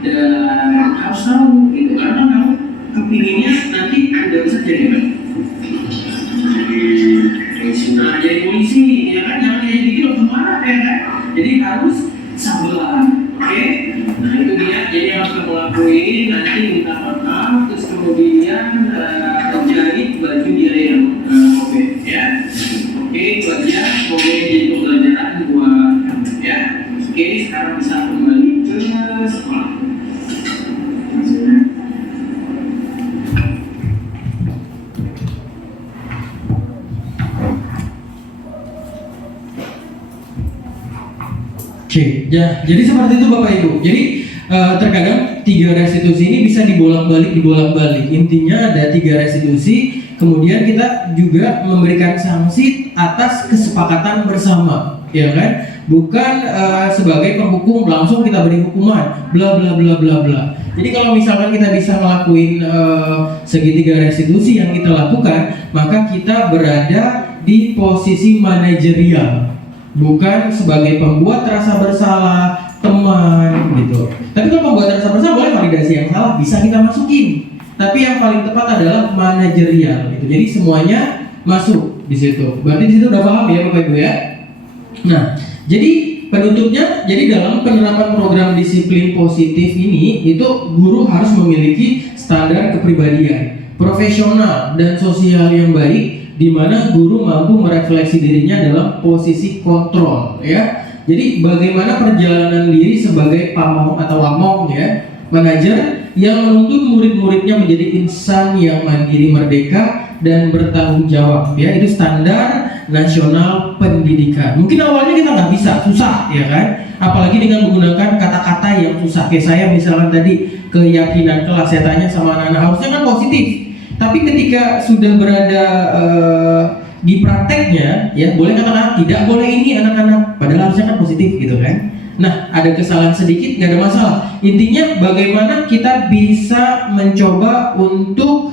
Dan harus tahu gitu, karena kamu kepinginnya nanti Anda bisa jadi apa? Nah, jadi polisi, ya kan? Jangan kayak gitu langsung marah, ya kan? Jadi harus sabar, oke? Nah itu dia, jadi yang harus kamu lakuin nanti minta maaf, terus kemudian jahit baju dia yang robek, ya. Oke, itu aja. Semoga ini jadi pembelajaran buat kamu, ya. Oke, sekarang bisa kembali ke sekolah. Maksudnya Oke, ya, jadi seperti itu Bapak Ibu. Jadi terkadang 3 restitusi ini bisa dibolak-balik. Intinya ada 3 restitusi, kemudian kita juga memberikan sanksi atas kesepakatan bersama, ya kan? Bukan sebagai penghukum langsung kita beri hukuman, bla bla bla bla bla. Jadi kalau misalkan kita bisa ngelakuin segitiga restitusi yang kita lakukan, maka kita berada di posisi manajerial, bukan sebagai pembuat rasa bersalah teman gitu. Tapi kalau pembuat rasa bersalah boleh validasi yang salah bisa kita masukin. Tapi yang paling tepat adalah manajerial gitu. Jadi semuanya masuk di situ. Berarti di situ udah paham ya Bapak Ibu ya. Nah, jadi penutupnya, jadi dalam penerapan program disiplin positif ini itu guru harus memiliki standar kepribadian profesional dan sosial yang baik, di mana guru mampu merefleksi dirinya dalam posisi kontrol ya. Jadi bagaimana perjalanan diri sebagai pamong atau wamong ya, manajer yang menuntun murid-muridnya menjadi insan yang mandiri, merdeka dan bertanggung jawab ya. Itu standar nasional pendidikan. Mungkin awalnya kita nggak bisa, susah ya kan, apalagi dengan menggunakan kata-kata yang susah. Kayak saya misalkan tadi keyakinan kelas, saya tanya sama anak-anak harusnya kan positif, tapi ketika sudah berada di prakteknya ya boleh katakan tidak boleh ini anak-anak, padahal harusnya kan positif gitu kan. Nah, ada kesalahan sedikit nggak ada masalah. Intinya bagaimana kita bisa mencoba untuk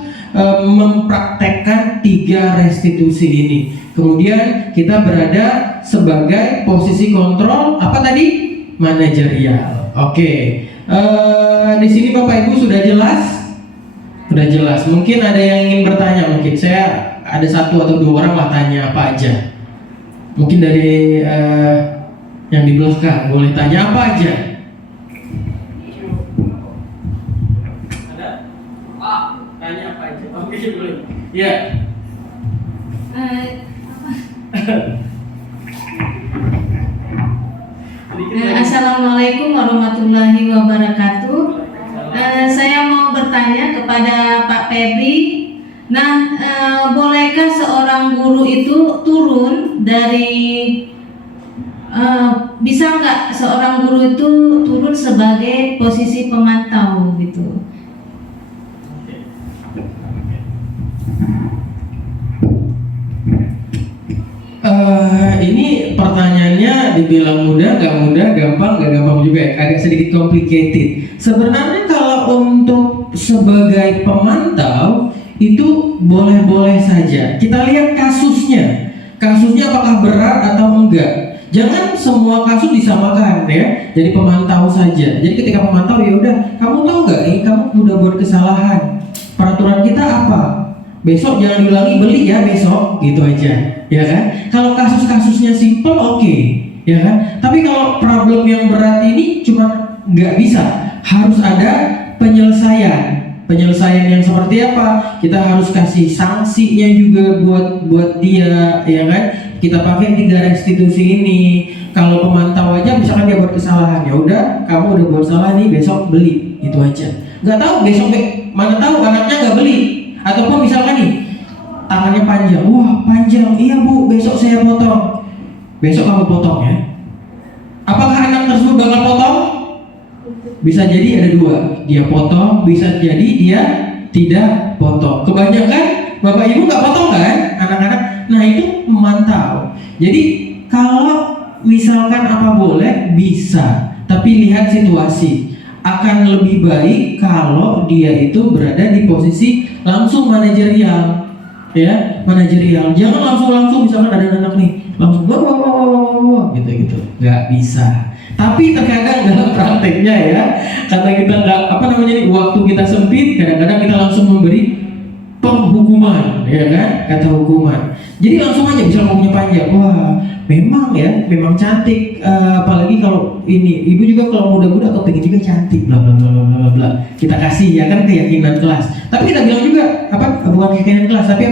mempraktekkan 3 restitusi ini. Kemudian kita berada sebagai posisi kontrol apa tadi? Manajerial. Oke. Di sini Bapak Ibu sudah jelas? Sudah jelas. Mungkin ada yang ingin bertanya, mungkin saya ada 1 atau 2 orang lah tanya apa aja. Mungkin dari yang di belakang boleh tanya apa aja. Ada? Tanya apa aja? Oke, boleh. Ya. Assalamualaikum warahmatullahi wabarakatuh. Saya mau bertanya kepada Pak Febri. Nah, bolehkah seorang guru itu turun dari bisa nggak seorang guru itu turun sebagai posisi pemantau gitu? Ini pertanyaannya dibilang mudah, nggak mudah, gampang, nggak gampang juga ya, agak sedikit complicated. Sebenarnya kalau untuk sebagai pemantau itu boleh-boleh saja. Kita lihat kasusnya apakah berat atau enggak. Jangan semua kasus disamakan ya. Jadi pemantau saja. Jadi ketika pemantau ya udah, kamu tahu nggak ini kamu udah buat kesalahan. Peraturan kita apa? Besok jangan diulangi, beli ya besok, gitu aja, ya kan? Kalau kasus-kasusnya simple oke, ya kan? Tapi kalau problem yang berat ini cuma nggak bisa, harus ada penyelesaian. Penyelesaian yang seperti apa? Kita harus kasih sanksinya juga buat dia, ya kan? Kita pakai 3 restitusi ini. Kalau pemantau aja, misalkan dia buat kesalahan, ya udah, kamu udah buat salah nih, besok beli, itu aja. Nggak tahu besok, mana tahu anaknya nggak beli. Ataupun misalkan nih tangannya panjang, wah panjang, iya bu, besok saya potong. Besok kamu potong ya. Apakah anak tersebut bakal potong? Bisa jadi ada 2, dia potong, bisa jadi dia tidak potong. Kebanyakan bapak ibu nggak potong kan, anak-anak. Nah itu memantau. Jadi kalau misalkan apa boleh bisa, tapi lihat situasi. Akan lebih baik kalau dia itu berada di posisi langsung manajerial, ya manajerial. Jangan langsung misalkan ada anak nih langsung wah gitu, nggak bisa. Tapi terkadang dalam prakteknya ya, karena kita nggak waktu kita sempit, kadang-kadang kita langsung memberi penghukuman, ya kan, kata hukuman. Jadi langsung aja bisa ngomongnya panjang, wah memang cantik, apalagi kalau ini ibu juga kalau muda-muda kepengen juga cantik, bla bla bla bla bla. Kita kasih ya kan keyakinan kelas. Tapi kita bilang juga bukan keyakinan kelas, tapi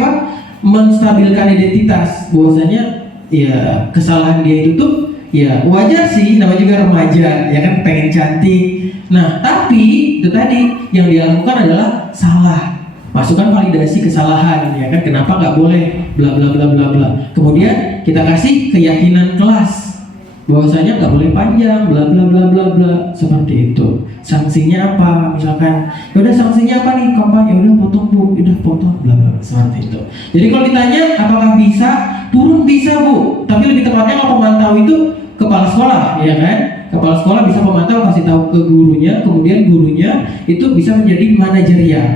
menstabilkan identitas, bahwasanya ya kesalahan dia itu tuh ya wajar sih, namanya juga remaja, ya kan pengen cantik. Nah tapi itu tadi yang dia lakukan adalah salah. Masukkan validasi kesalahan, ya kan? Kenapa nggak boleh? Bla bla bla bla bla. Kemudian kita kasih keyakinan kelas, bahwasanya nggak boleh panjang, bla bla bla bla bla, seperti itu. Sanksinya apa? Misalkan, ya udah sanksinya apa nih? Kapan? Ya udah potong bu, udah potong, bla bla, seperti itu. Jadi kalau ditanya apakah bisa turun, bisa bu, tapi lebih tepatnya kalau pemantau itu kepala sekolah, ya kan? Kepala sekolah bisa memantau, kasih tahu ke gurunya, kemudian gurunya itu bisa menjadi manajerial.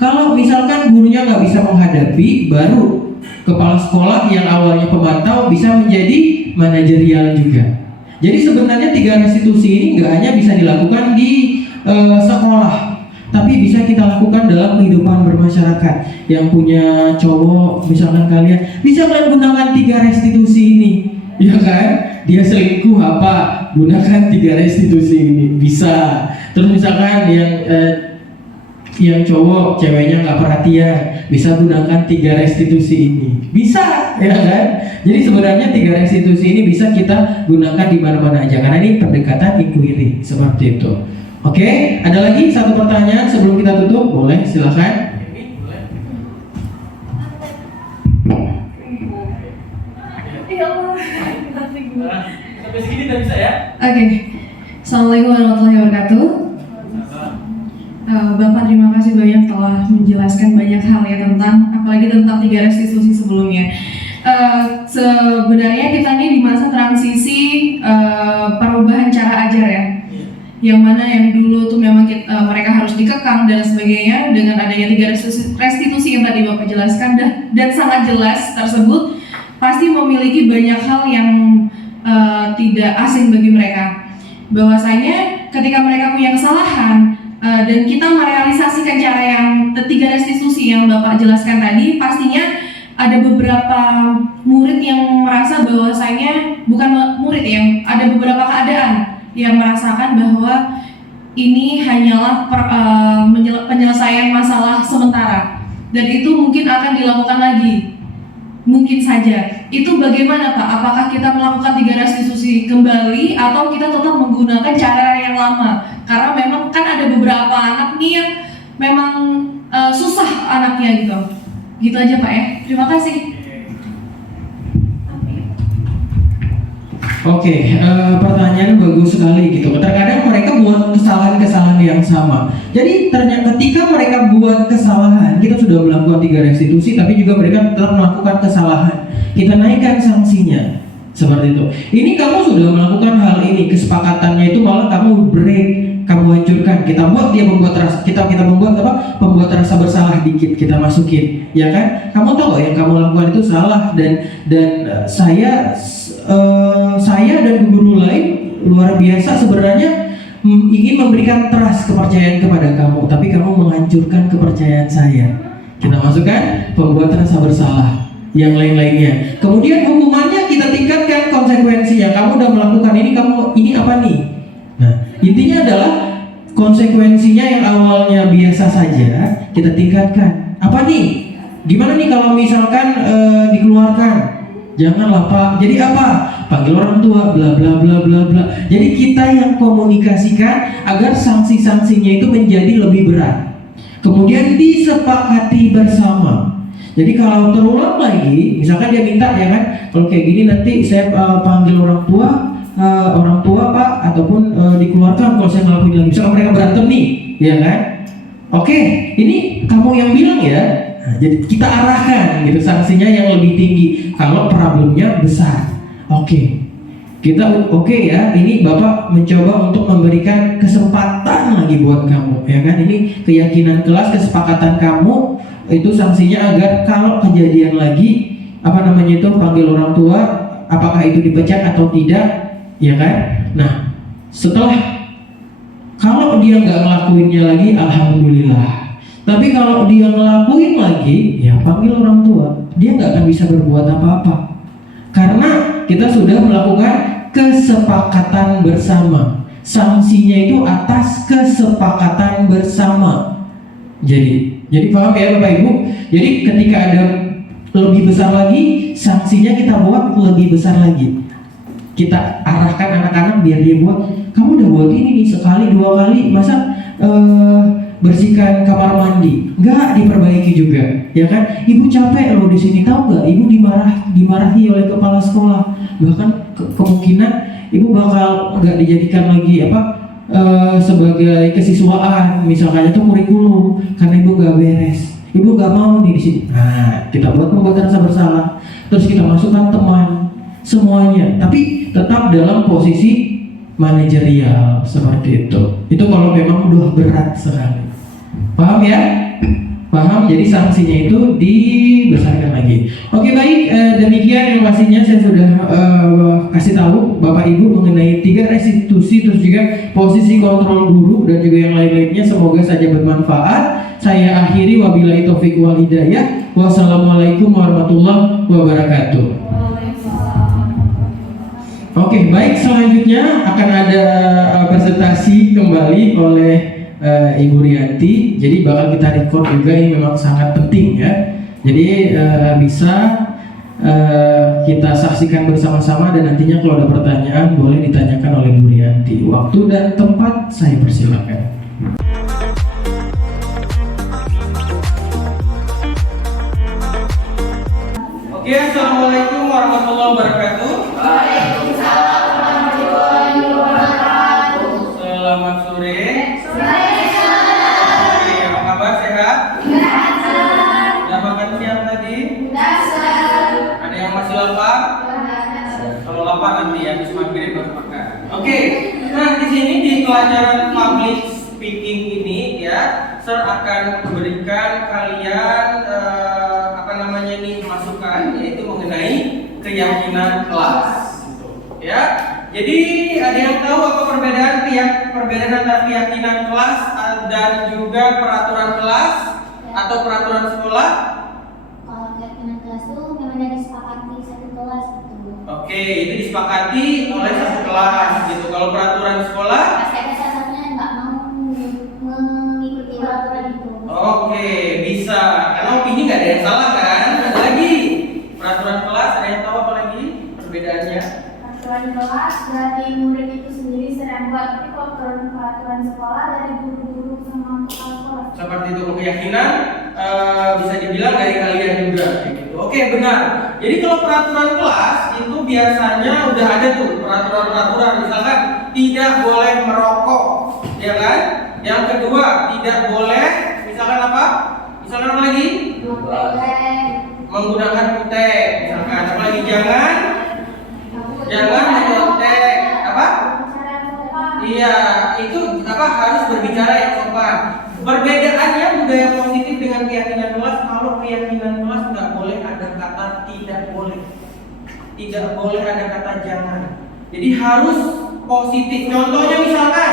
Kalau misalkan gurunya nggak bisa menghadapi, baru kepala sekolah yang awalnya pemantau bisa menjadi manajerial juga. Jadi sebenarnya 3 restitusi ini nggak hanya bisa dilakukan di sekolah, tapi bisa kita lakukan dalam kehidupan bermasyarakat. Yang punya cowok, misalkan kalian bisa kalian gunakan 3 restitusi ini, ya kan? Dia selingkuh apa? Gunakan 3 restitusi ini, bisa. Terus misalkan yang cowok, ceweknya nggak perhatian, bisa gunakan 3 restitusi ini, bisa, ya kan? Jadi sebenarnya 3 restitusi ini bisa kita gunakan di mana-mana aja, karena ini pendekatan inquiry, seperti itu. Oke, ada lagi satu pertanyaan sebelum kita tutup, boleh silakan. Sampai segini udah bisa ya? Oke, Assalamualaikum warahmatullahi wabarakatuh. Bapak terima kasih banyak telah menjelaskan banyak hal ya apalagi tentang 3 restitusi sebelumnya. Sebenarnya kita ini di masa transisi perubahan cara ajar ya, yang mana yang dulu tuh memang mereka harus dikekang dan sebagainya. Dengan adanya 3 restitusi yang tadi Bapak jelaskan dan sangat jelas tersebut, pasti memiliki banyak hal yang tidak asing bagi mereka. Bahwasanya ketika mereka punya kesalahan dan kita merealisasikan cara yang 3 restitusi yang Bapak jelaskan tadi, pastinya ada beberapa murid yang merasa bahwasanya, bukan murid yang, ada beberapa keadaan yang merasakan bahwa ini hanyalah penyelesaian masalah sementara dan itu mungkin akan dilakukan lagi. Mungkin saja. Itu bagaimana Pak? Apakah kita melakukan 3 restitusi kembali atau kita tetap menggunakan cara yang lama? Karena memang kan ada beberapa anak nih yang memang susah anaknya gitu. Gitu aja Pak ya. Terima kasih. Oke, pertanyaan bagus sekali gitu. Terkadang mereka buat kesalahan-kesalahan yang sama. Jadi ternyata ketika mereka buat kesalahan, kita sudah melakukan 3 restitusi, tapi juga mereka tetap melakukan kesalahan. Kita naikkan sanksinya, seperti itu. Ini kamu sudah melakukan hal ini, kesepakatannya itu malah kamu break, kamu hancurkan. Kita buat dia membuat rasa, kita membuat apa? Membuat rasa bersalah dikit, kita masukin, ya kan? Kamu tahu yang kamu lakukan itu salah dan saya dan guru lain luar biasa sebenarnya ingin memberikan trust, kepercayaan kepada kamu, tapi kamu menghancurkan kepercayaan saya. Kita masukkan pembuat rasa bersalah, yang lain-lainnya. Kemudian hukumannya kita tingkatkan konsekuensinya. Kamu udah melakukan ini apa nih? Nah, intinya adalah konsekuensinya yang awalnya biasa saja kita tingkatkan. Apa nih? Gimana nih kalau misalkan dikeluarkan? Janganlah Pak. Jadi apa? Panggil orang tua, bla bla bla bla bla. Jadi kita yang komunikasikan agar sanksi-sanksinya itu menjadi lebih berat. Kemudian disepakati bersama. Jadi kalau terulang lagi, misalkan dia minta ya kan, kalau kayak gini nanti saya panggil orang tua Pak, ataupun dikeluarkan kalau saya ngelakuin lagi. Misalkan mereka berantem nih, ya kan? Oke, ini kamu yang bilang ya. Nah, jadi kita arahkan gitu sanksinya yang lebih tinggi kalau problemnya besar. Oke. Kita oke ya, ini Bapak mencoba untuk memberikan kesempatan lagi buat kamu, ya kan? Ini keyakinan kelas, kesepakatan kamu itu sanksinya agar kalau kejadian lagi panggil orang tua, apakah itu dipecat atau tidak, ya kan? Nah, setelah kalau dia nggak ngelakuinnya lagi, alhamdulillah. Tapi kalau dia ngelakuin lagi, ya panggil orang tua. Dia nggak akan bisa berbuat apa-apa. Karena kita sudah melakukan kesepakatan bersama. Sanksinya itu atas kesepakatan bersama. Jadi paham ya Bapak Ibu? Jadi ketika ada lebih besar lagi, sanksinya kita buat lebih besar lagi. Kita arahkan anak-anak biar dia buat. Kamu udah buat ini nih sekali 2 kali, masa bersihkan kamar mandi nggak diperbaiki juga, ya kan? Ibu capek loh di sini, tahu nggak? Ibu dimarahi oleh kepala sekolah, bahkan kemungkinan ibu bakal nggak dijadikan lagi sebagai kesiswaan, misalkan itu kurikulum, karena ibu nggak beres, ibu nggak mau nih di sini. Nah, kita buat pembuatan rasa bersalah, terus kita masukkan teman semuanya, tapi tetap dalam posisi manajerial seperti itu. Itu kalau memang udah berat sekali. Paham ya? Paham, jadi sanksinya itu dibesarkan lagi. Oke baik, demikian yang pastinya saya sudah kasih tahu Bapak Ibu mengenai 3 restitusi, terus juga posisi kontrol guru dan juga yang lain-lainnya. Semoga saja bermanfaat. Saya akhiri, wabillahi taufiq wal hidayah. Wassalamualaikum warahmatullahi wabarakatuh. Oke baik, selanjutnya akan ada presentasi kembali oleh Ibu Rianti. Jadi bakal kita record juga, ini memang sangat penting ya. Jadi bisa kita saksikan bersama-sama, dan nantinya kalau ada pertanyaan boleh ditanyakan oleh Bu Rianti. Waktu dan tempat saya persilakan. Oke, assalamualaikum warahmatullahi wabarakatuh. Waalaikumsalam warahmatullahi wabarakatuh. Selamat sore. Sehat? Udah makan siang tadi? Ada yang masih lapar? Kalau lapar nanti habis maghrib baru makan. Oke. Nah, di sini di pelajaran public speaking ini ya, Sir akan memberikan kalian masukan, yaitu mengenai keyakinan kelas. Ya. Jadi ada yang tahu apa perbedaan antara keyakinan kelas dan juga peraturan kelas atau peraturan sekolah? Kalau keyakinan kelas itu memang disepakati satu kelas gitu. Oke, itu disepakati oleh satu kelas gitu. Kalau peraturan sekolah? Pasti ada salah satunya yang nggak mau mengikuti peraturan itu. Oke, bisa. Karena opini nggak ada yang salah kan? Ada lagi peraturan kelas, ada yang tahu apa lagi perbedaannya? Peraturan kelas dari murid itu sendiri sering buat, tapi kalau peraturan sekolah dari guru-guru sama kepala sekolah. Seperti itu. Keyakinan bisa dibilang dari kalian juga gitu. Oke, benar. Jadi kalau peraturan kelas itu biasanya udah ada tuh peraturan-peraturan, misalkan tidak boleh merokok, ya kan? Yang kedua, tidak boleh misalkan apa? Misalkan apa lagi? Menggunakan kutek, misalkan apa lagi? Jangan menyontek, apa? Iya, itu apa, harus berbicara yang sopan. Perbedaannya budaya positif dengan keyakinan kelas, kalau keyakinan kelas nggak boleh ada kata tidak boleh, tidak boleh ada kata jangan. Jadi harus positif. Contohnya misalkan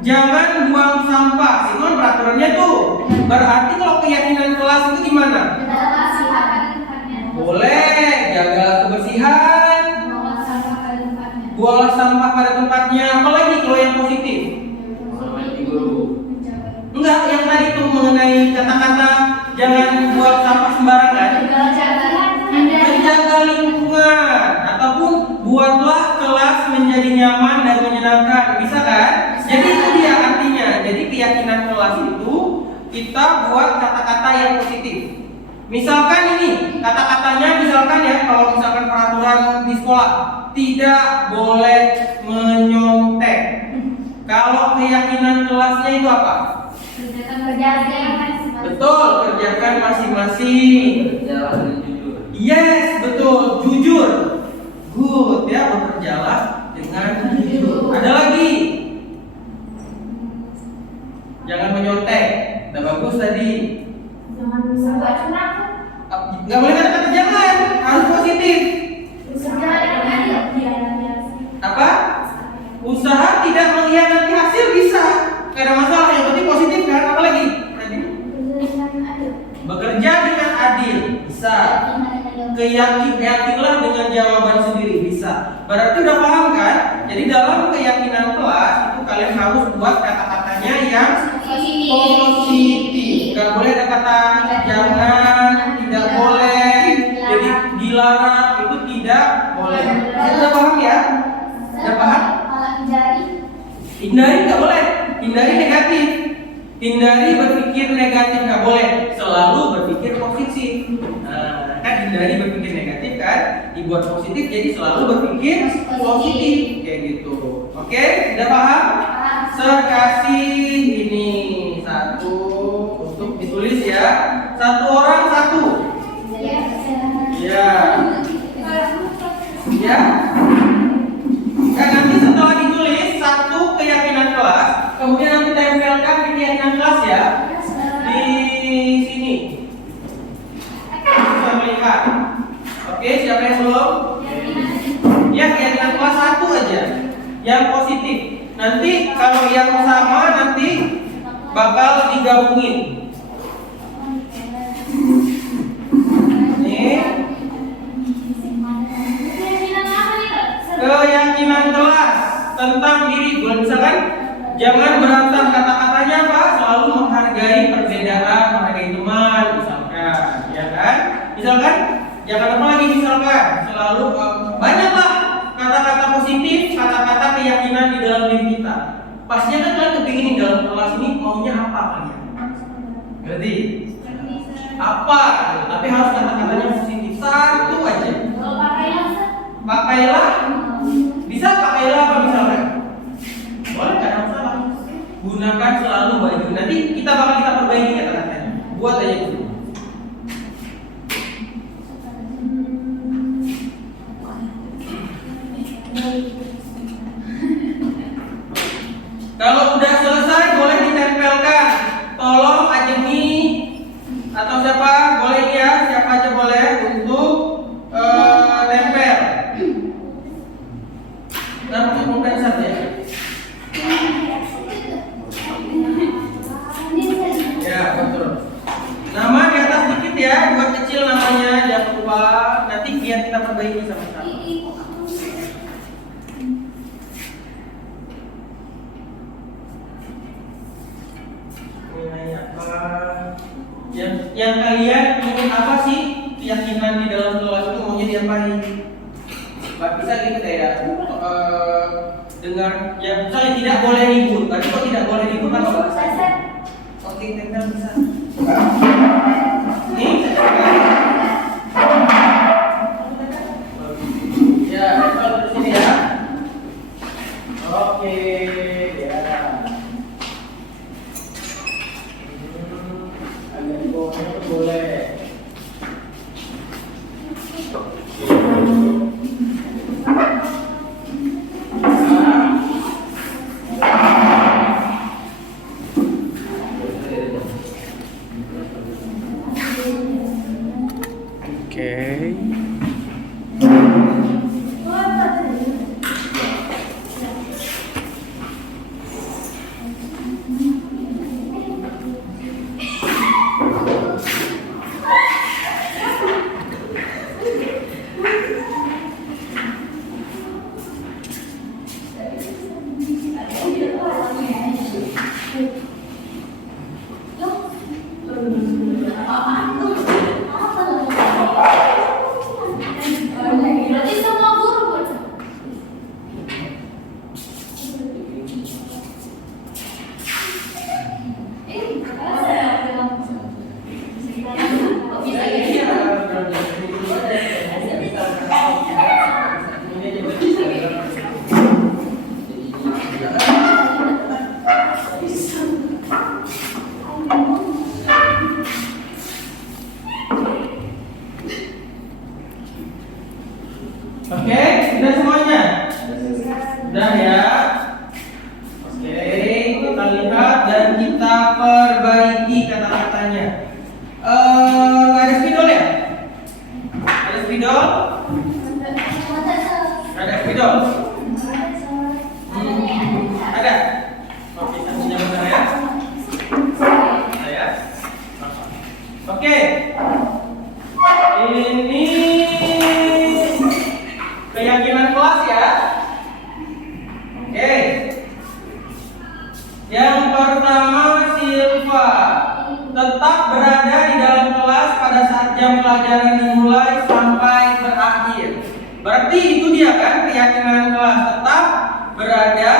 jangan buang sampah, itu kan peraturannya tuh. Berarti kalau keyakinan kelas itu gimana? Boleh, jaga kebersihan, buanglah sampah pada tempatnya. Apalagi kalau yang positif? Enggak, yang tadi tuh mengenai kata-kata jangan buang sampah sembarangan. Menjaga lingkungan, ataupun buatlah kelas menjadi nyaman dan menyenangkan, bisa kan? Jadi itu dia artinya. Jadi keyakinan kelas itu kita buat kata-kata yang positif. Misalkan ini kata-katanya, misalkan ya, kalau misalkan peraturan di sekolah tidak boleh menyontek. Kalau keyakinan kelasnya itu apa? Betul, kerjakan masing-masing. Yes, betul, jujur. Good ya, bekerjalah dengan jujur. Ada lagi? Jangan menyontek. Udah bagus tadi. Nggak boleh kata-kata jangan, harus positif. Apa? Usaha tidak mengkhianati hasil, bisa. Gak ada masalah, yang penting positif kan. Apa lagi? Bekerja dengan adil, bisa. Yakinlah dengan jawaban sendiri, bisa. Berarti udah paham kan? Jadi dalam keyakinan kelas itu kalian harus buat kata-katanya yang positif. Gak boleh ada kata jangan, tidak boleh, jadi dilarang, itu tidak boleh. Sudah paham ya? Sudah paham? Hindari nggak boleh, hindari negatif. Hindari berpikir negatif, nggak boleh. Selalu berpikir positif. Nah, kan hindari berpikir negatif kan, dibuat positif, jadi selalu berpikir positif. Kayak gitu. Oke, udah paham? Sir kasih ini satu untuk ditulis ya. Satu orang satu. Ya. Ya. Nah, nanti setelah ditulis satu keyakinan kelas, kemudian nanti tempelkan di keyakinan kelas ya. Di sini. Bisa melihat. Oke, siapa yang belum? Ya, keyakinan kelas satu aja. Yang positif. Nanti kalau yang sama nanti bakal digabungin. Nih. Keyakinan kelas tentang diri. Misalkan jangan berantem kata-katanya Pak, selalu menghargai perbedaan, menghargai teman, misalkan, ya kan? Misalkan jangan apa lagi misalkan selalu banyaklah kata-kata positif, kata-kata keyakinan di dalam diri kita. Pastinya kan kalian kepingin di dalam kelas ini maunya apa kalian? Ngerti? Apa? Tapi harus kata-katanya positif. Satu aja. Pakailah. Bisa pakailah apa misalnya? Boleh, nggak ada masalah. Gunakan selalu baju. Nanti kita perbaiki kata-katanya. Buat aja dulu. Kalau udah selesai boleh ditempelkan. Tolong Ajemi atau siapa boleh ya, siapa aja boleh untuk tempel. Nah, pakai pulpen satu ya. Ya, betul. Nama di atas dikit ya, buat kecil namanya, jangan lupa. Nanti biar kita perbaiki sama-sama. Yang kalian ingin apa sih? Keyakinan di dalam kelas itu maunya diapain? Bisa gitu kayak dengar ya misalnya tidak boleh ribut. Berarti kok tidak boleh ribut apa bahasa? Oke, tempel bisa. Nih, ya, tempel di sini ya. Oke, ya. Agak di bawahnya tuh boleh. Oke, sudah semuanya? Sudah ya? Oke, kita lihat dan kita perbaiki kata-katanya. Ada spidol ya? Ada spidol? Ada spidol? Ada? Oke, satunya benar ya? Ada ya? Oke. Ini keyakinan kelas ya. Oke. Yang pertama Silva tetap berada di dalam kelas pada saat jam pelajaran dimulai sampai berakhir. Berarti itu dia kan keyakinan kelas, tetap berada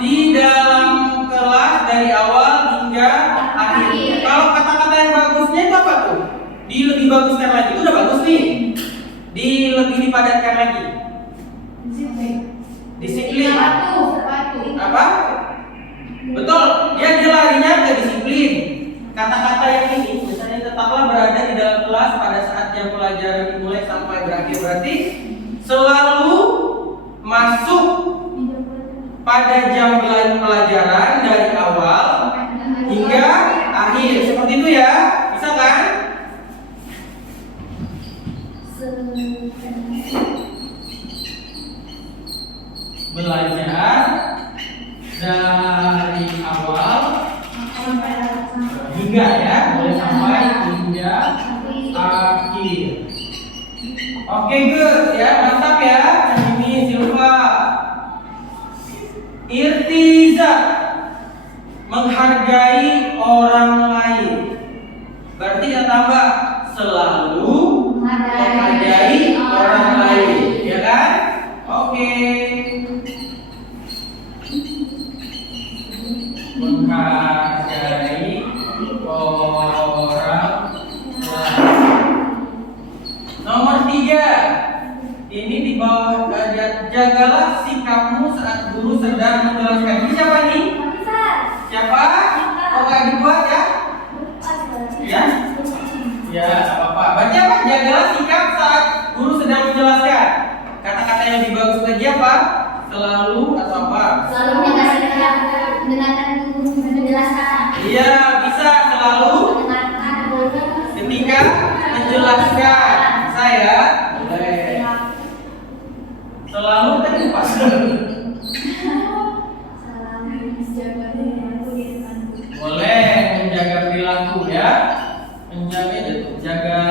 di dalam kelas dari awal hingga akhir. Kalau kata-kata yang bagusnya itu apa tuh? Lebih baguskan lagi, itu udah bagus nih. Lebih dipadatkan lagi. Disiplin. Sepatu. Apa? Betul, dia larinya ke disiplin. Kata-kata yang ini, misalnya tetaplah berada di dalam kelas pada saat jam pelajaran dimulai sampai berakhir. Berarti selalu masuk pada jam pelajaran dari awal hingga akhir. Seperti itu ya, bisa kan? Belajar dari awal hingga ya, boleh sampai hingga akhir. Oke, good ya, mantap ya. Ini Silva. Irtiza, menghargai orang lain. Berarti kita tambah selalu menghargai orang lain, ya kan? Oke. Menghargai orang lain. Nomor 3, ini di bawah jagalah sikapmu saat guru sedang menjelaskan. Ini siapa nih? Siapa? Oh, nggak dibuat ya? Ya? Ya, apa-apa. Baca apa? Jagalah sikap saat guru sedang menjelaskan. Kata-kata yang lebih bagus lagi apa? Selalu atau apa? Selalu mendengarkan guru menjelaskan. Iya, bisa selalu Mendengarkan guru. ketika menjelaskan. Saya boleh. Selalu tadi pas. Boleh menjaga perilaku ya. Menjaga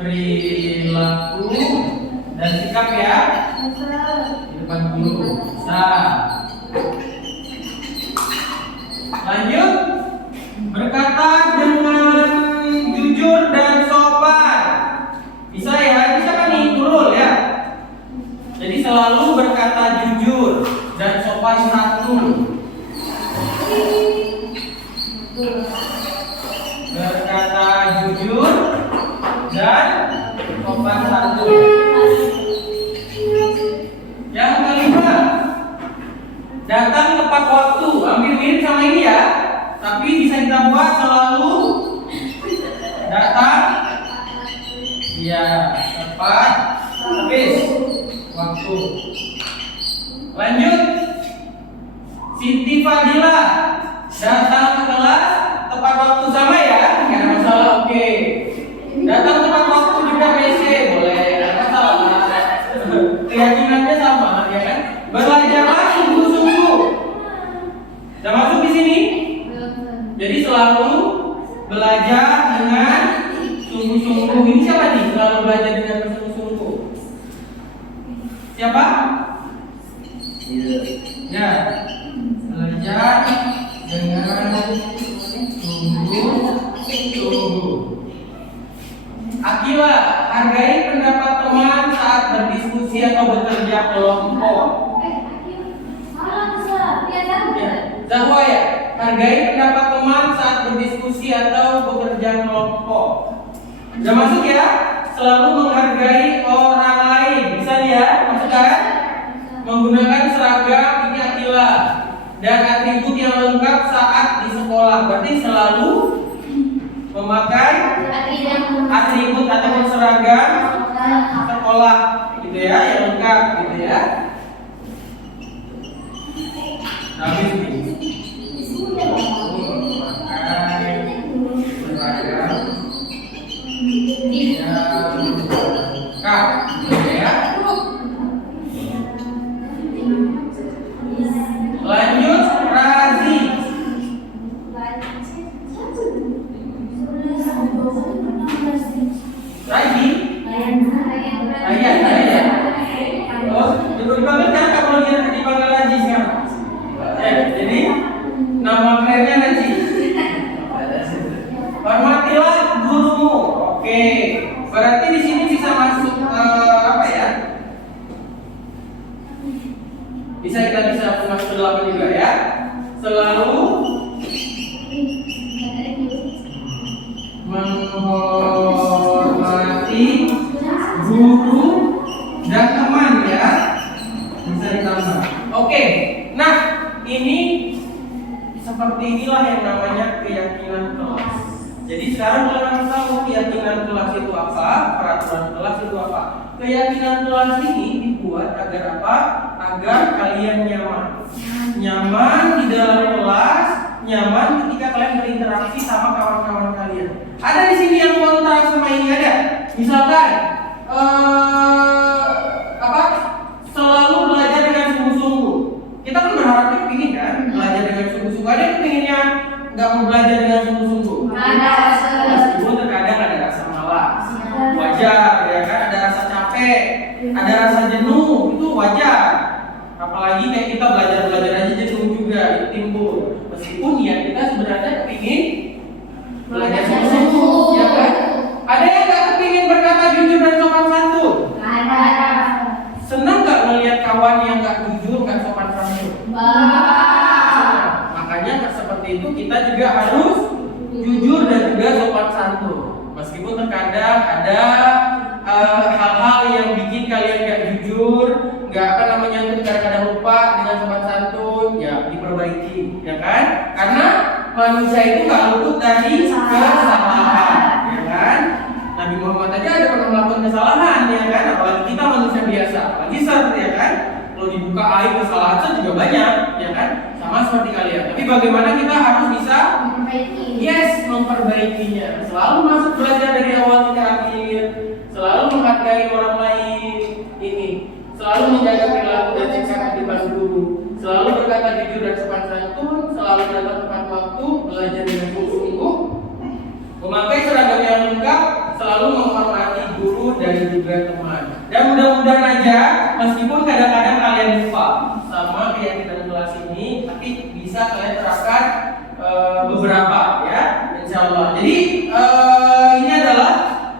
perilaku dan sikap ya. Di depan guru. Bisa. Lanjut. Berkata dengan jujur dan sopan. Bisa ya, ini siapa nih? Nurul ya. Jadi selalu berkata jujur dan sopan santun. Berkata jujur dan sopan santun. Yang kelima, datang tepat waktu. Hampir mirip sama ini ya, tapi bisa kita buat selalu datang. Iya, tepat habis waktu. Lanjut. Siti Fadila datang ke kelas tepat waktu sama ya, nggak ada masalah. Oke. Datang tepat waktu juga PC boleh, nggak ada masalah. Keyakinannya sama ya kan. Belajarlah sungguh-sungguh. Sudah masuk di sini? Jadi selalu belajar dengan sungguh-sungguh. Ini siapa nih? Selalu belajar dengan sungguh-sungguh. Siapa? Ya. Belajar dengan sungguh-sungguh. Akila, hargai pendapat teman saat berdiskusi atau bekerja kelompok. Ya. Zahwa ya, hargai pendapat teman saat berdiskusi atau bekerja kelompok. Sudah masuk ya? Selalu menghargai orang lain. Bisa ya? Masuk kan? Menggunakan seragam ini Akila dan atribut yang lengkap saat di sekolah. Berarti selalu memakai atribut ataupun seragam sekolah gitu ya, yang lengkap gitu ya. Habis nih. Memakai seragam lengkap gitu ya. Lanjut, Razi. Razi? Raya. Oh, dipanggil kan kalau dia dipanggil Razi sekarang. Jadi nama kerennya Razi. Hormatilah gurumu. Oke. Berarti di sini bisa masuk apa ya? Kita bisa masuk ke 8 juga ya. Selalu menghormati guru dan teman ya. Bisa ditambah. ini seperti inilah yang namanya keyakinan kelas. Jadi sekarang kalian harus tahu keyakinan kelas itu apa, peraturan kelas itu apa. Keyakinan kelas ini dibuat agar apa? Agar kalian nyaman. Nyaman di dalam kelas, nyaman ketika kalian berinteraksi sama kawan-kawan kalian. Ada di sini yang kontra sama ini ada. Misalkan selalu belajar dengan sungguh-sungguh. Kita kan berharapnya kepingin kan belajar dengan sungguh-sungguh. Ada yang kepinginnya nggak mau belajar dengan sungguh-sungguh. Meskipun terkadang ada rasa malas, wajar ya kan. Ada rasa capek, ada rasa jenuh, itu wajar. Apalagi kayak kita belajar aja jenuh juga itu timbul. Meskipun niat kita sebenarnya kepingin belajar sungguh-sungguh, ya kan? Ada yang nggak kepingin berkata jujur dan sopan santun? Senang nggak melihat kawan yang nggak jujur, nggak sopan santun? Senang. Makanya seperti itu kita juga harus jujur dan juga sopan santun. Meskipun terkadang ada hal-hal yang bikin kalian nggak jujur, nggak kadang-kadang lupa dengan sopan santun, ya diperbaiki, ya kan? Karena manusia itu nggak luput dari kesalahan, ya kan? Nabi Muhammad aja ada pernah melakukan kesalahan, ya kan? Apalagi kita manusia biasa, apalagi ya kan? Kalau dibuka aib kesalahan juga banyak, ya kan? Sama seperti kalian. Tapi bagaimana kita harus bisa memperbaikinya. Selalu masuk belajar dari awal hingga akhir, selalu menghargai orang lain, selalu menjaga perilaku dan sikap di depan guru, selalu berkata jujur dan sopan santun, selalu datang tepat waktu, belajar dengan sungguh-sungguh, memakai seragam yang lengkap, selalu menghormati guru dan juga teman. Dan mudah-mudahan aja, meskipun kadang-kadang kalian lupa sama keyakinan kelas ini, tapi bisa kalian terapkan beberapa ya, insya Allah. Jadi ini adalah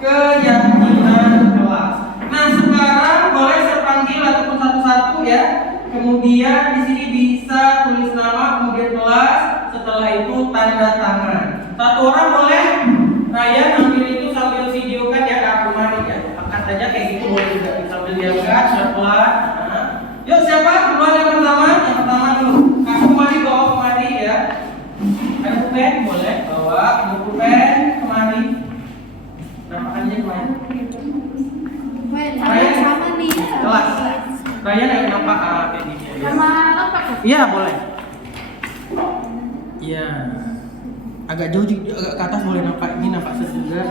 keyakinan kelas. Nah sekarang boleh saya panggil ataupun satu-satu ya. Kemudian di sini bisa tulis nama, kemudian kelas, setelah itu tanda tangan. Satu orang boleh. Raya ambil itu sambil videokan ya, aku mari ya. Angkat saja kayak gitu boleh juga sambil diangkat pelan. Nah. Yuk siapa? Duluan yang pertama. Yang pertama dulu. Aku mari bawa kemari ya. Ada pulpen boleh bawa pulpen kemari. Nampakannya kemari. Raya sama nih. kelas. Raya naik nampak kayak gini. Sama nampak. Iya boleh. Iya. Agak jauh juga, agak ke atas boleh nampak ini, nampak ses juga.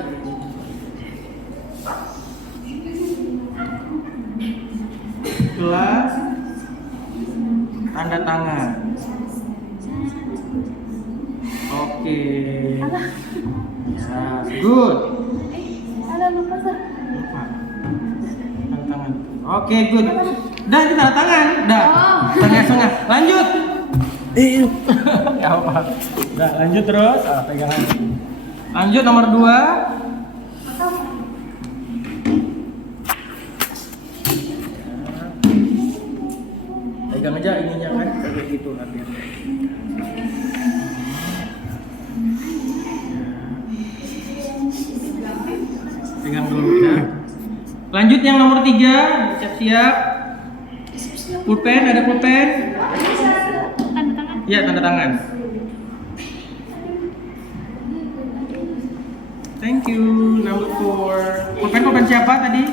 Kelas, tanda tangan. Oke. Ya, good. Ada lupa sir. Lupa. Tanda tangan. Oke, good. Dah, ini tanda tangan. Dah. Setengah-setengah. Lanjut. Ya apa? Udah lanjut terus. Pegangan. Lanjut nomor 2. Pegang aja ininya kan kayak gitu nanti. Pegang dulu ya. Lanjut yang nomor 3, siap-siap. Pulpen, ada pulpen? Tanda tangan. Iya, tanda tangan. Thank you. Number 4. Pulpen siapa tadi?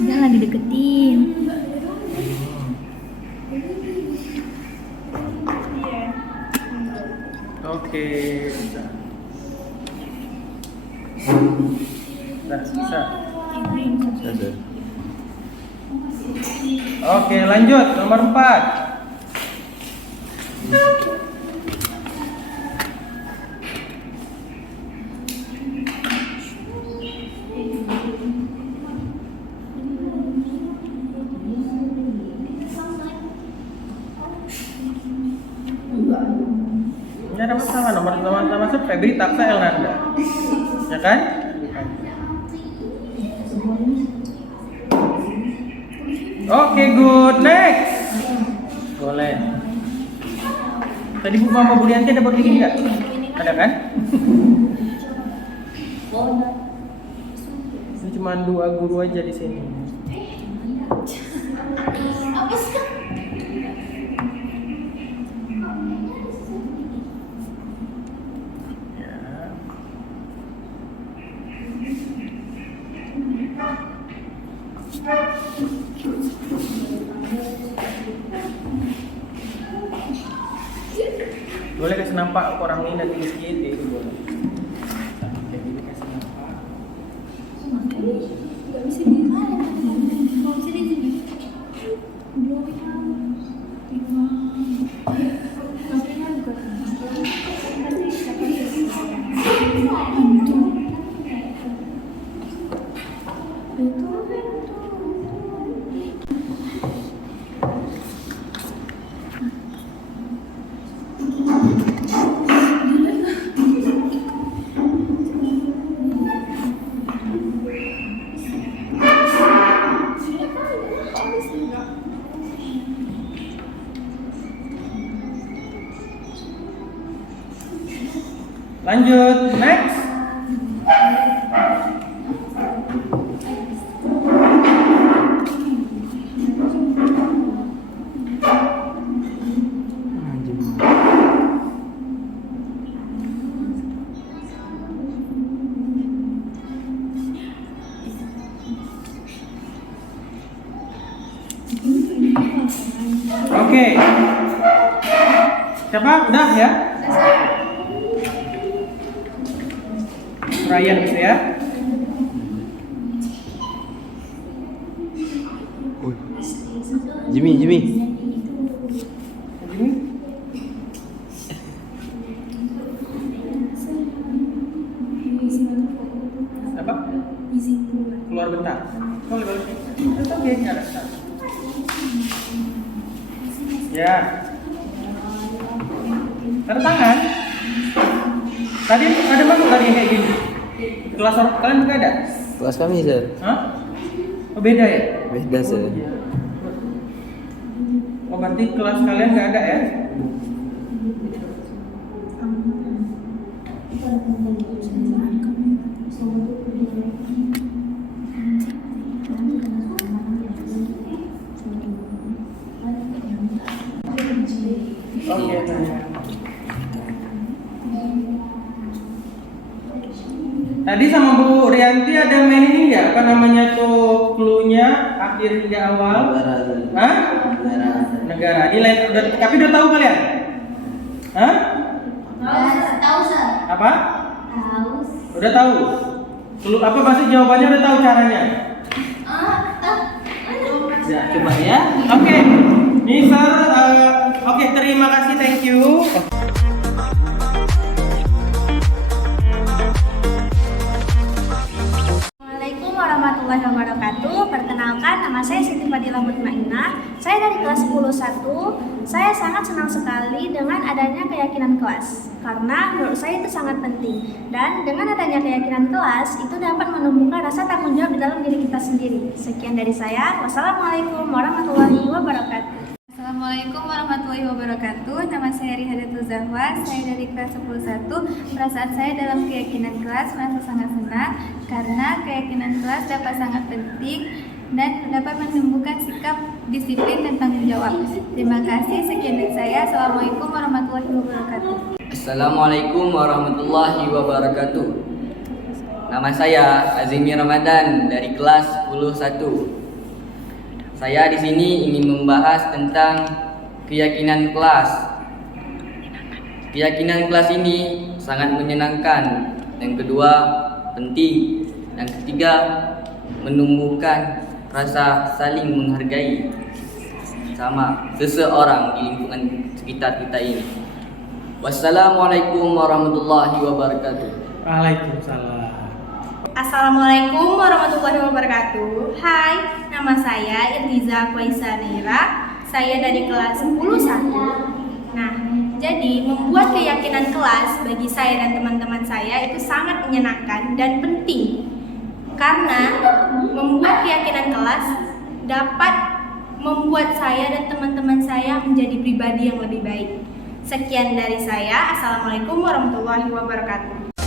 Jangan dideketin. Oke, bisa. Nah, bisa. Oke, lanjut nomor 4. Ini ada masalah nomor masuk Febri Taksa Elnanda, ya kan? Oke, good. Next. Boleh. Tadi Bu Mama Bulianti ada buat bikin nggak? Ada kan? cuma 2 guru aja di sini. Apa sih? Ya. Boleh kasih nampak orang ini nanti sedikit itu boleh. Kayak gini kasih nampak. Gak bisa di Gak bisa di sini. Lanjut, next. Oke. Siapa? Udah ya? Ryan gitu ya. Jimmy. Jimmy? Apa? Keluar bentar. Boleh. Oke, ada. Ya. Tanda tangan. Tadi ada masuk tadi kayak gini. Kelas kalian juga ada? Kelas kami, Sir. Hah? Oh, beda ya? Beda, Sir. Oh, berarti kelas kalian nggak ada ya? Oke. Tadi sama Bu Rianti ada main ini nggak? Apa namanya tuh clue-nya akhir hingga awal? Hah? Negara. Nilai udah, tapi udah tahu kalian? Hah? Tahu, Sir. Apa? Tahu. Udah tahu? Clue apa pasti jawabannya udah tahu caranya? Ya, coba ya. Oke. Nih, Sir, oke, terima kasih, thank you. Assalamualaikum warahmatullahi wabarakatuh. Perkenalkan, nama saya Siti Fadila Mutmainah. Saya dari kelas 10-1. Saya sangat senang sekali dengan adanya keyakinan kelas, karena menurut saya itu sangat penting. Dan dengan adanya keyakinan kelas, itu dapat menumbuhkan rasa tanggung jawab di dalam diri kita sendiri. Sekian dari saya. Wassalamualaikum warahmatullahi wabarakatuh. Assalamualaikum warahmatullahi wabarakatuh. Nama saya Rihadatul Zahwa. Saya dari kelas 10-1. Perasaan saya dalam keyakinan kelas merasa sangat senang karena keyakinan kelas dapat sangat penting dan dapat menumbuhkan sikap disiplin dan tanggung jawab. Terima kasih. Sekian dari saya. Assalamualaikum warahmatullahi wabarakatuh. Assalamualaikum warahmatullahi wabarakatuh. Nama saya Azimi Ramadan dari kelas 10-1. Saya di sini ingin membahas tentang keyakinan kelas. Keyakinan kelas ini sangat menyenangkan. Yang kedua, penting. Yang ketiga, menumbuhkan rasa saling menghargai sama seseorang di lingkungan sekitar kita ini. Wassalamualaikum warahmatullahi wabarakatuh. Waalaikumsalam. Assalamualaikum warahmatullahi wabarakatuh. Hai, nama saya Irtiza Kwaisanira. Saya dari kelas 10-1. Nah, jadi membuat keyakinan kelas bagi saya dan teman-teman saya itu sangat menyenangkan dan penting. Karena membuat keyakinan kelas dapat membuat saya dan teman-teman saya menjadi pribadi yang lebih baik. Sekian dari saya. Assalamualaikum warahmatullahi wabarakatuh.